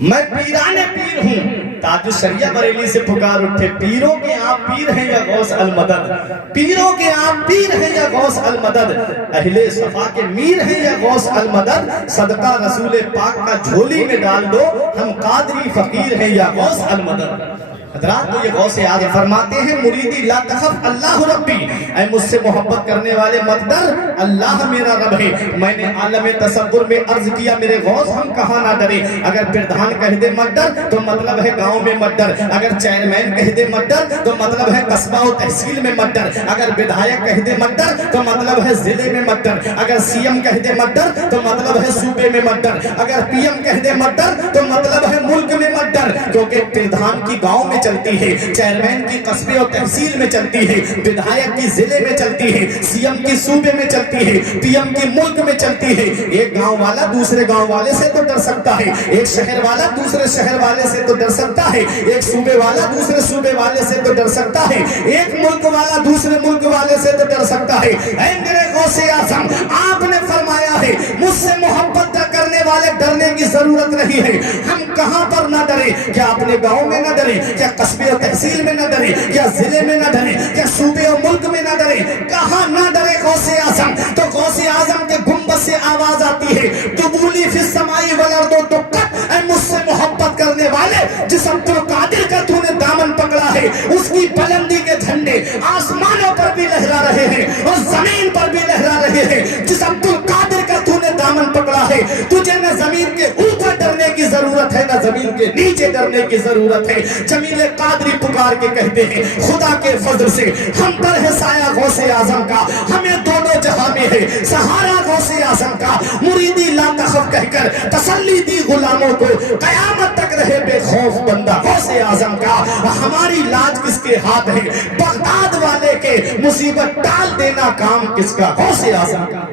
میں پیران پیر ہوں۔ تاج الشریعہ بریلی سے پکار اٹھے پیروں کے آپ پیر ہیں یا غوث المدد، پیروں کے آپ پیر ہیں یا غوث المدد، اہل صفا کے میر ہیں یا غوث المدد، صدقہ رسول پاک کا جھولی میں ڈال دو ہم قادری فقیر ہیں یا غوث المدد۔ حضرات تو یہ غوث اعظم فرماتے ہیں مریدی لا تخف اللہ ربی، اے مجھ سے محبت کرنے والے مت ڈر، اللہ میرا رب ہے۔ میں نے عالم تصور میں عرض کیا میرے غوث ہم کہاں نہ ڈرے، اگر پردھان کہہ دے مت ڈر تو مطلب ہے گاؤں میں مت ڈر، اگر چیئرمین کہہ دے مت ڈر تو مطلب ہے قصبہ و تحصیل میں مت ڈر، اگر بدھایک کہہ دے مت ڈر تو مطلب ہے ضلع میں مت ڈر، اگر سی ایم کہہ دے مت ڈر تو مطلب ہے صوبے میں مت ڈر، اگر پی ایم کہہ دے مت ڈر تو مطلب ہے ملک میں مت ڈر، کیونکہ پردھان کی گاؤں میں چلتی ہے، چیئرمین کی قصبے اور تحصیل میں چلتی ہے، ودھایک کی ضلع میں چلتی ہے، سی ایم کی صوبے میں چلتی ہے، پی ایم کی ملک میں چلتی ہے۔ ایک گاؤں والا دوسرے گاؤں والے سے تو ڈر سکتا ہے، ایک شہر والا دوسرے شہر والے سے تو ڈر سکتا ہے، ایک صوبے والا دوسرے صوبے والے سے تو ڈر سکتا ہے، ایک ملک والا دوسرے ملک والے سے تو ڈر سکتا ہے۔ اے میرے غوث اعظم، آپ نے فرمایا ہے مجھ سے محبت کرنے والے ڈرنے کی ضرورت نہیں ہے۔ ہم کہاں پر نہ ڈرے؟ کیا اپنے گاؤں میں نہ ڈرے؟ کیا قصبے اور تحصیل میں نہ ڈرے؟ کیا ضلع میں نہ ڈرے؟ کیا صوبے اور ملک میں نہ ڈرے؟ کہاں نہ ڈرے غوث اعظم؟ تو غوث اعظم کے گنبد سے آواز آتی ہے، قبولی فی السماء والارض دقت، اے مجھ سے محبت کرنے والے، جس عبد القادر کا تو نے دامن پکڑا ہے، اس کی بلندی کے جھنڈے آسمانوں پر بھی لہرا رہے ہیں اور زمین پر بھی لہرا رہے ہیں۔ جس عبد القادر کا تو نے دامن پکڑا ہے، تجھے نہ زمین کے اوپر ڈرنے کی ضرورت ہے، نہ زمین کے نیچے ڈرنے کی ضرورت ہے۔ جمیل قادری پکار کے کہتے ہیں، خدا کے فضل سے ہم پر ہے سایہ غوث اعظم کا، ہمیں دونوں جہاں میں ہے سہارا غوث اعظم کا۔ مریدی لا تخف کہہ کر تسلی دی غلاموں کو، قیامت تک رہے بے خوف بندہ غوث اعظم کا۔ ہماری لاج کس کے ہاتھ ہے؟ بغداد والے کے مصیبت ٹال دینا کام کس کا؟ غوث اعظم کا۔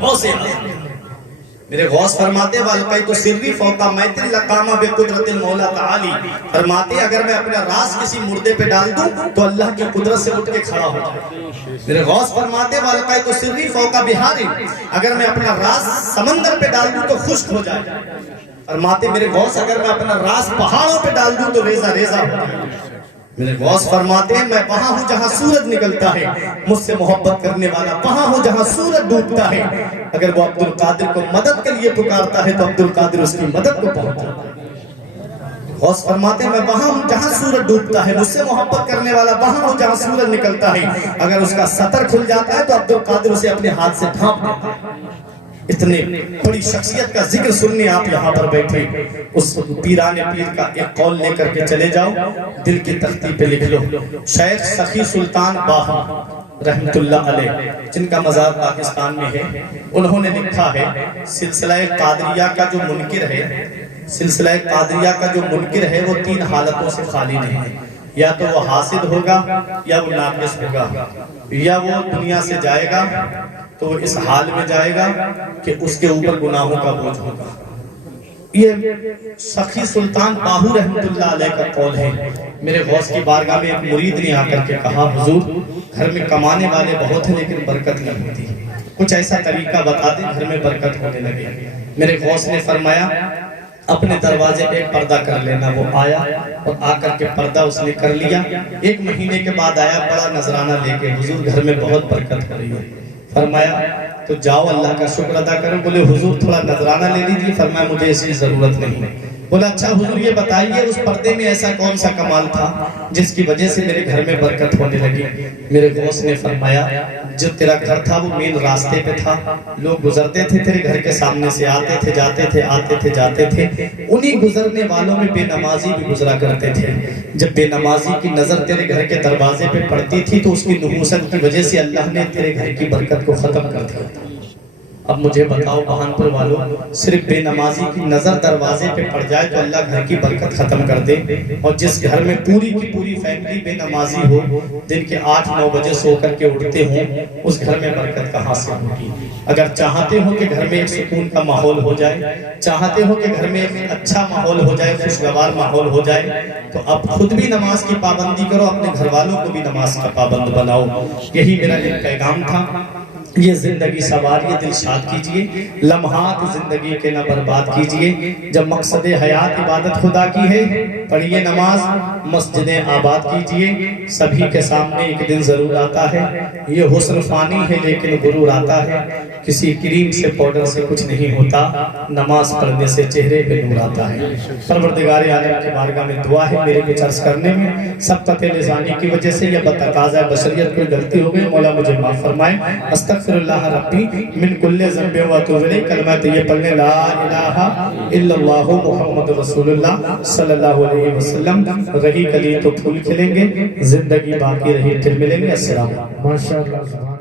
غوث اعظم میرے غوث فرماتے والقیت سری فوق میتر لقامہ بقدرت المولا تعالی، فرماتے اگر میں اپنا راز کسی مردے پہ ڈال دوں تو اللہ کی قدرت سے اٹھ کے کھڑا ہو جائے۔ میرے غوث فرماتے والقیت سری فوق بہار، اگر میں اپنا راز سمندر پہ ڈال دوں تو خشک ہو جائے۔ فرماتے میرے غوث اگر میں اپنا راز پہاڑوں پہ ڈال دوں تو ریزہ ریزہ ہو جائے۔ میرے غوث فرماتے ہیں میں وہاں ہوں جہاں سورج نکلتا ہے، مجھ سے محبت کرنے والا وہاں ہوں جہاں سورج ڈوبتا ہے۔ اگر وہ عبد القادر کو مدد کے لیے پکارتا ہے تو عبد القادر اس کی مدد کو پہنچتا ہے۔ غوث فرماتے ہیں میں وہاں ہوں جہاں سورج ڈوبتا ہے، مجھ سے محبت کرنے والا وہاں ہوں جہاں سورج نکلتا ہے۔ اگر اس کا سطر کھل جاتا ہے تو عبد القادر اسے اپنے ہاتھ سے ڈھانپ دیتا ہے۔ اتنے بڑی شخصیت کا ذکر سننے آپ یہاں پر بیٹھے، اس پیران پیر کا ایک قول لے کر کے چلے جاؤ، دل کی تختی پہ لکھ لو۔ شیخ سخی سلطان باہو رحمت اللہ علیہ، جن کا مزار پاکستان میں ہے، انہوں نے لکھا ہے سلسلہ قادریہ کا جو منکر ہے، سلسلہ قادریہ کا جو منکر ہے وہ تین حالتوں سے خالی نہیں ہے، یا تو وہ حاسد ہوگا، یا وہ ناقص ہوگا، یا وہ دنیا سے جائے گا تو وہ اس حال میں جائے گا کہ اس کے اوپر گناہوں کا بوجھ ہوگا۔ یہ سخی سلطان باہو رحمت اللہ علیہ کا قول ہے۔ میرے غوث کی بارگاہ میں ایک مرید نے آ کر کے کہا حضور گھر میں کمانے والے بہت ہیں لیکن برکت نہیں ہوتی، کچھ ایسا طریقہ بتا دیں گھر میں برکت ہونے لگے۔ میرے غوث نے فرمایا اپنے دروازے پہ ایک پردہ کر لینا۔ وہ آیا اور آ کر کے پردہ اس نے کر لیا۔ ایک مہینے کے بعد آیا بڑا نذرانہ لے کے، حضور گھر میں بہت برکت ہو رہی ہے۔ فرمایا تو جاؤ اللہ کا شکر ادا کرو۔ بولے حضور تھوڑا نذرانہ لے لیجیے۔ فرمایا مجھے اس کی ضرورت نہیں۔ بولا اچھا حضور یہ بتائیے اس پردے میں ایسا کون سا کمال تھا جس کی وجہ سے میرے گھر میں برکت ہونے لگی؟ میرے غوث نے فرمایا جو تیرا گھر تھا وہ مین راستے پہ تھا، لوگ گزرتے تھے تیرے گھر کے سامنے سے، آتے تھے جاتے تھے، آتے تھے جاتے تھے، انہی گزرنے والوں میں بے نمازی بھی گزرا کرتے تھے۔ جب بے نمازی کی نظر تیرے گھر کے دروازے پہ پڑتی تھی تو اس کی نحوست کی وجہ سے اللہ نے تیرے گھر کی برکت کو ختم کر دیا۔ اب مجھے بتاؤ بہانپور والوں، صرف بے نمازی کی نظر دروازے پہ پڑ جائے تو اللہ گھر کی برکت ختم کر دے، اور جس گھر میں پوری کی پوری فیملی بے نمازی ہو، دن کے 8-9 بجے سو کر کے اٹھتے ہوں، اس گھر میں برکت کہاں سے ہوگی؟ اگر چاہتے ہو کہ گھر میں ایک سکون کا ماحول ہو جائے، چاہتے ہو کہ گھر میں ایک اچھا ماحول ہو جائے، خوشگوار ماحول ہو جائے، تو اب خود بھی نماز کی پابندی کرو، اپنے گھر والوں کو بھی نماز کا پابند بناؤ۔ یہی میرا ایک پیغام تھا۔ یہ زندگی سواریے دل شاد کیجئے، لمحات زندگی کے نہ برباد کیجئے۔ جب مقصد حیات عبادت خدا کی ہے، پڑھیے نماز، مسجدیں آباد کیجئے۔ سبھی کے سامنے ایک دن ضرور آتا ہے، یہ حسن فانی ہے لیکن غرور آتا ہے۔ کسی کریم سے پاؤڈر سے کچھ نہیں ہوتا، نماز پڑھنے سے چہرے پہ نور آتا ہے۔ پروردگار عالم کی بارگاہ میں دعا ہے میرے کچھ عرض کرنے میں سبقت لسانی کی وجہ سے یا بتقاضۂ بشریت کوئی غلطی ہو گئی، مولا مجھے معاف فرمائے۔ استغفر اللہ ربی من کل ذنب و اتوب الیہ۔ کلمہ طیبہ پڑھنے لا الہ الا اللہ محمد رسول اللہ صلی اللہ علیہ وسلم۔ رہی کلی تو پھول کھلیں گے، زندگی باقی رہی پھر ملیں گے۔ السلام علیکم۔ ماشاءاللہ۔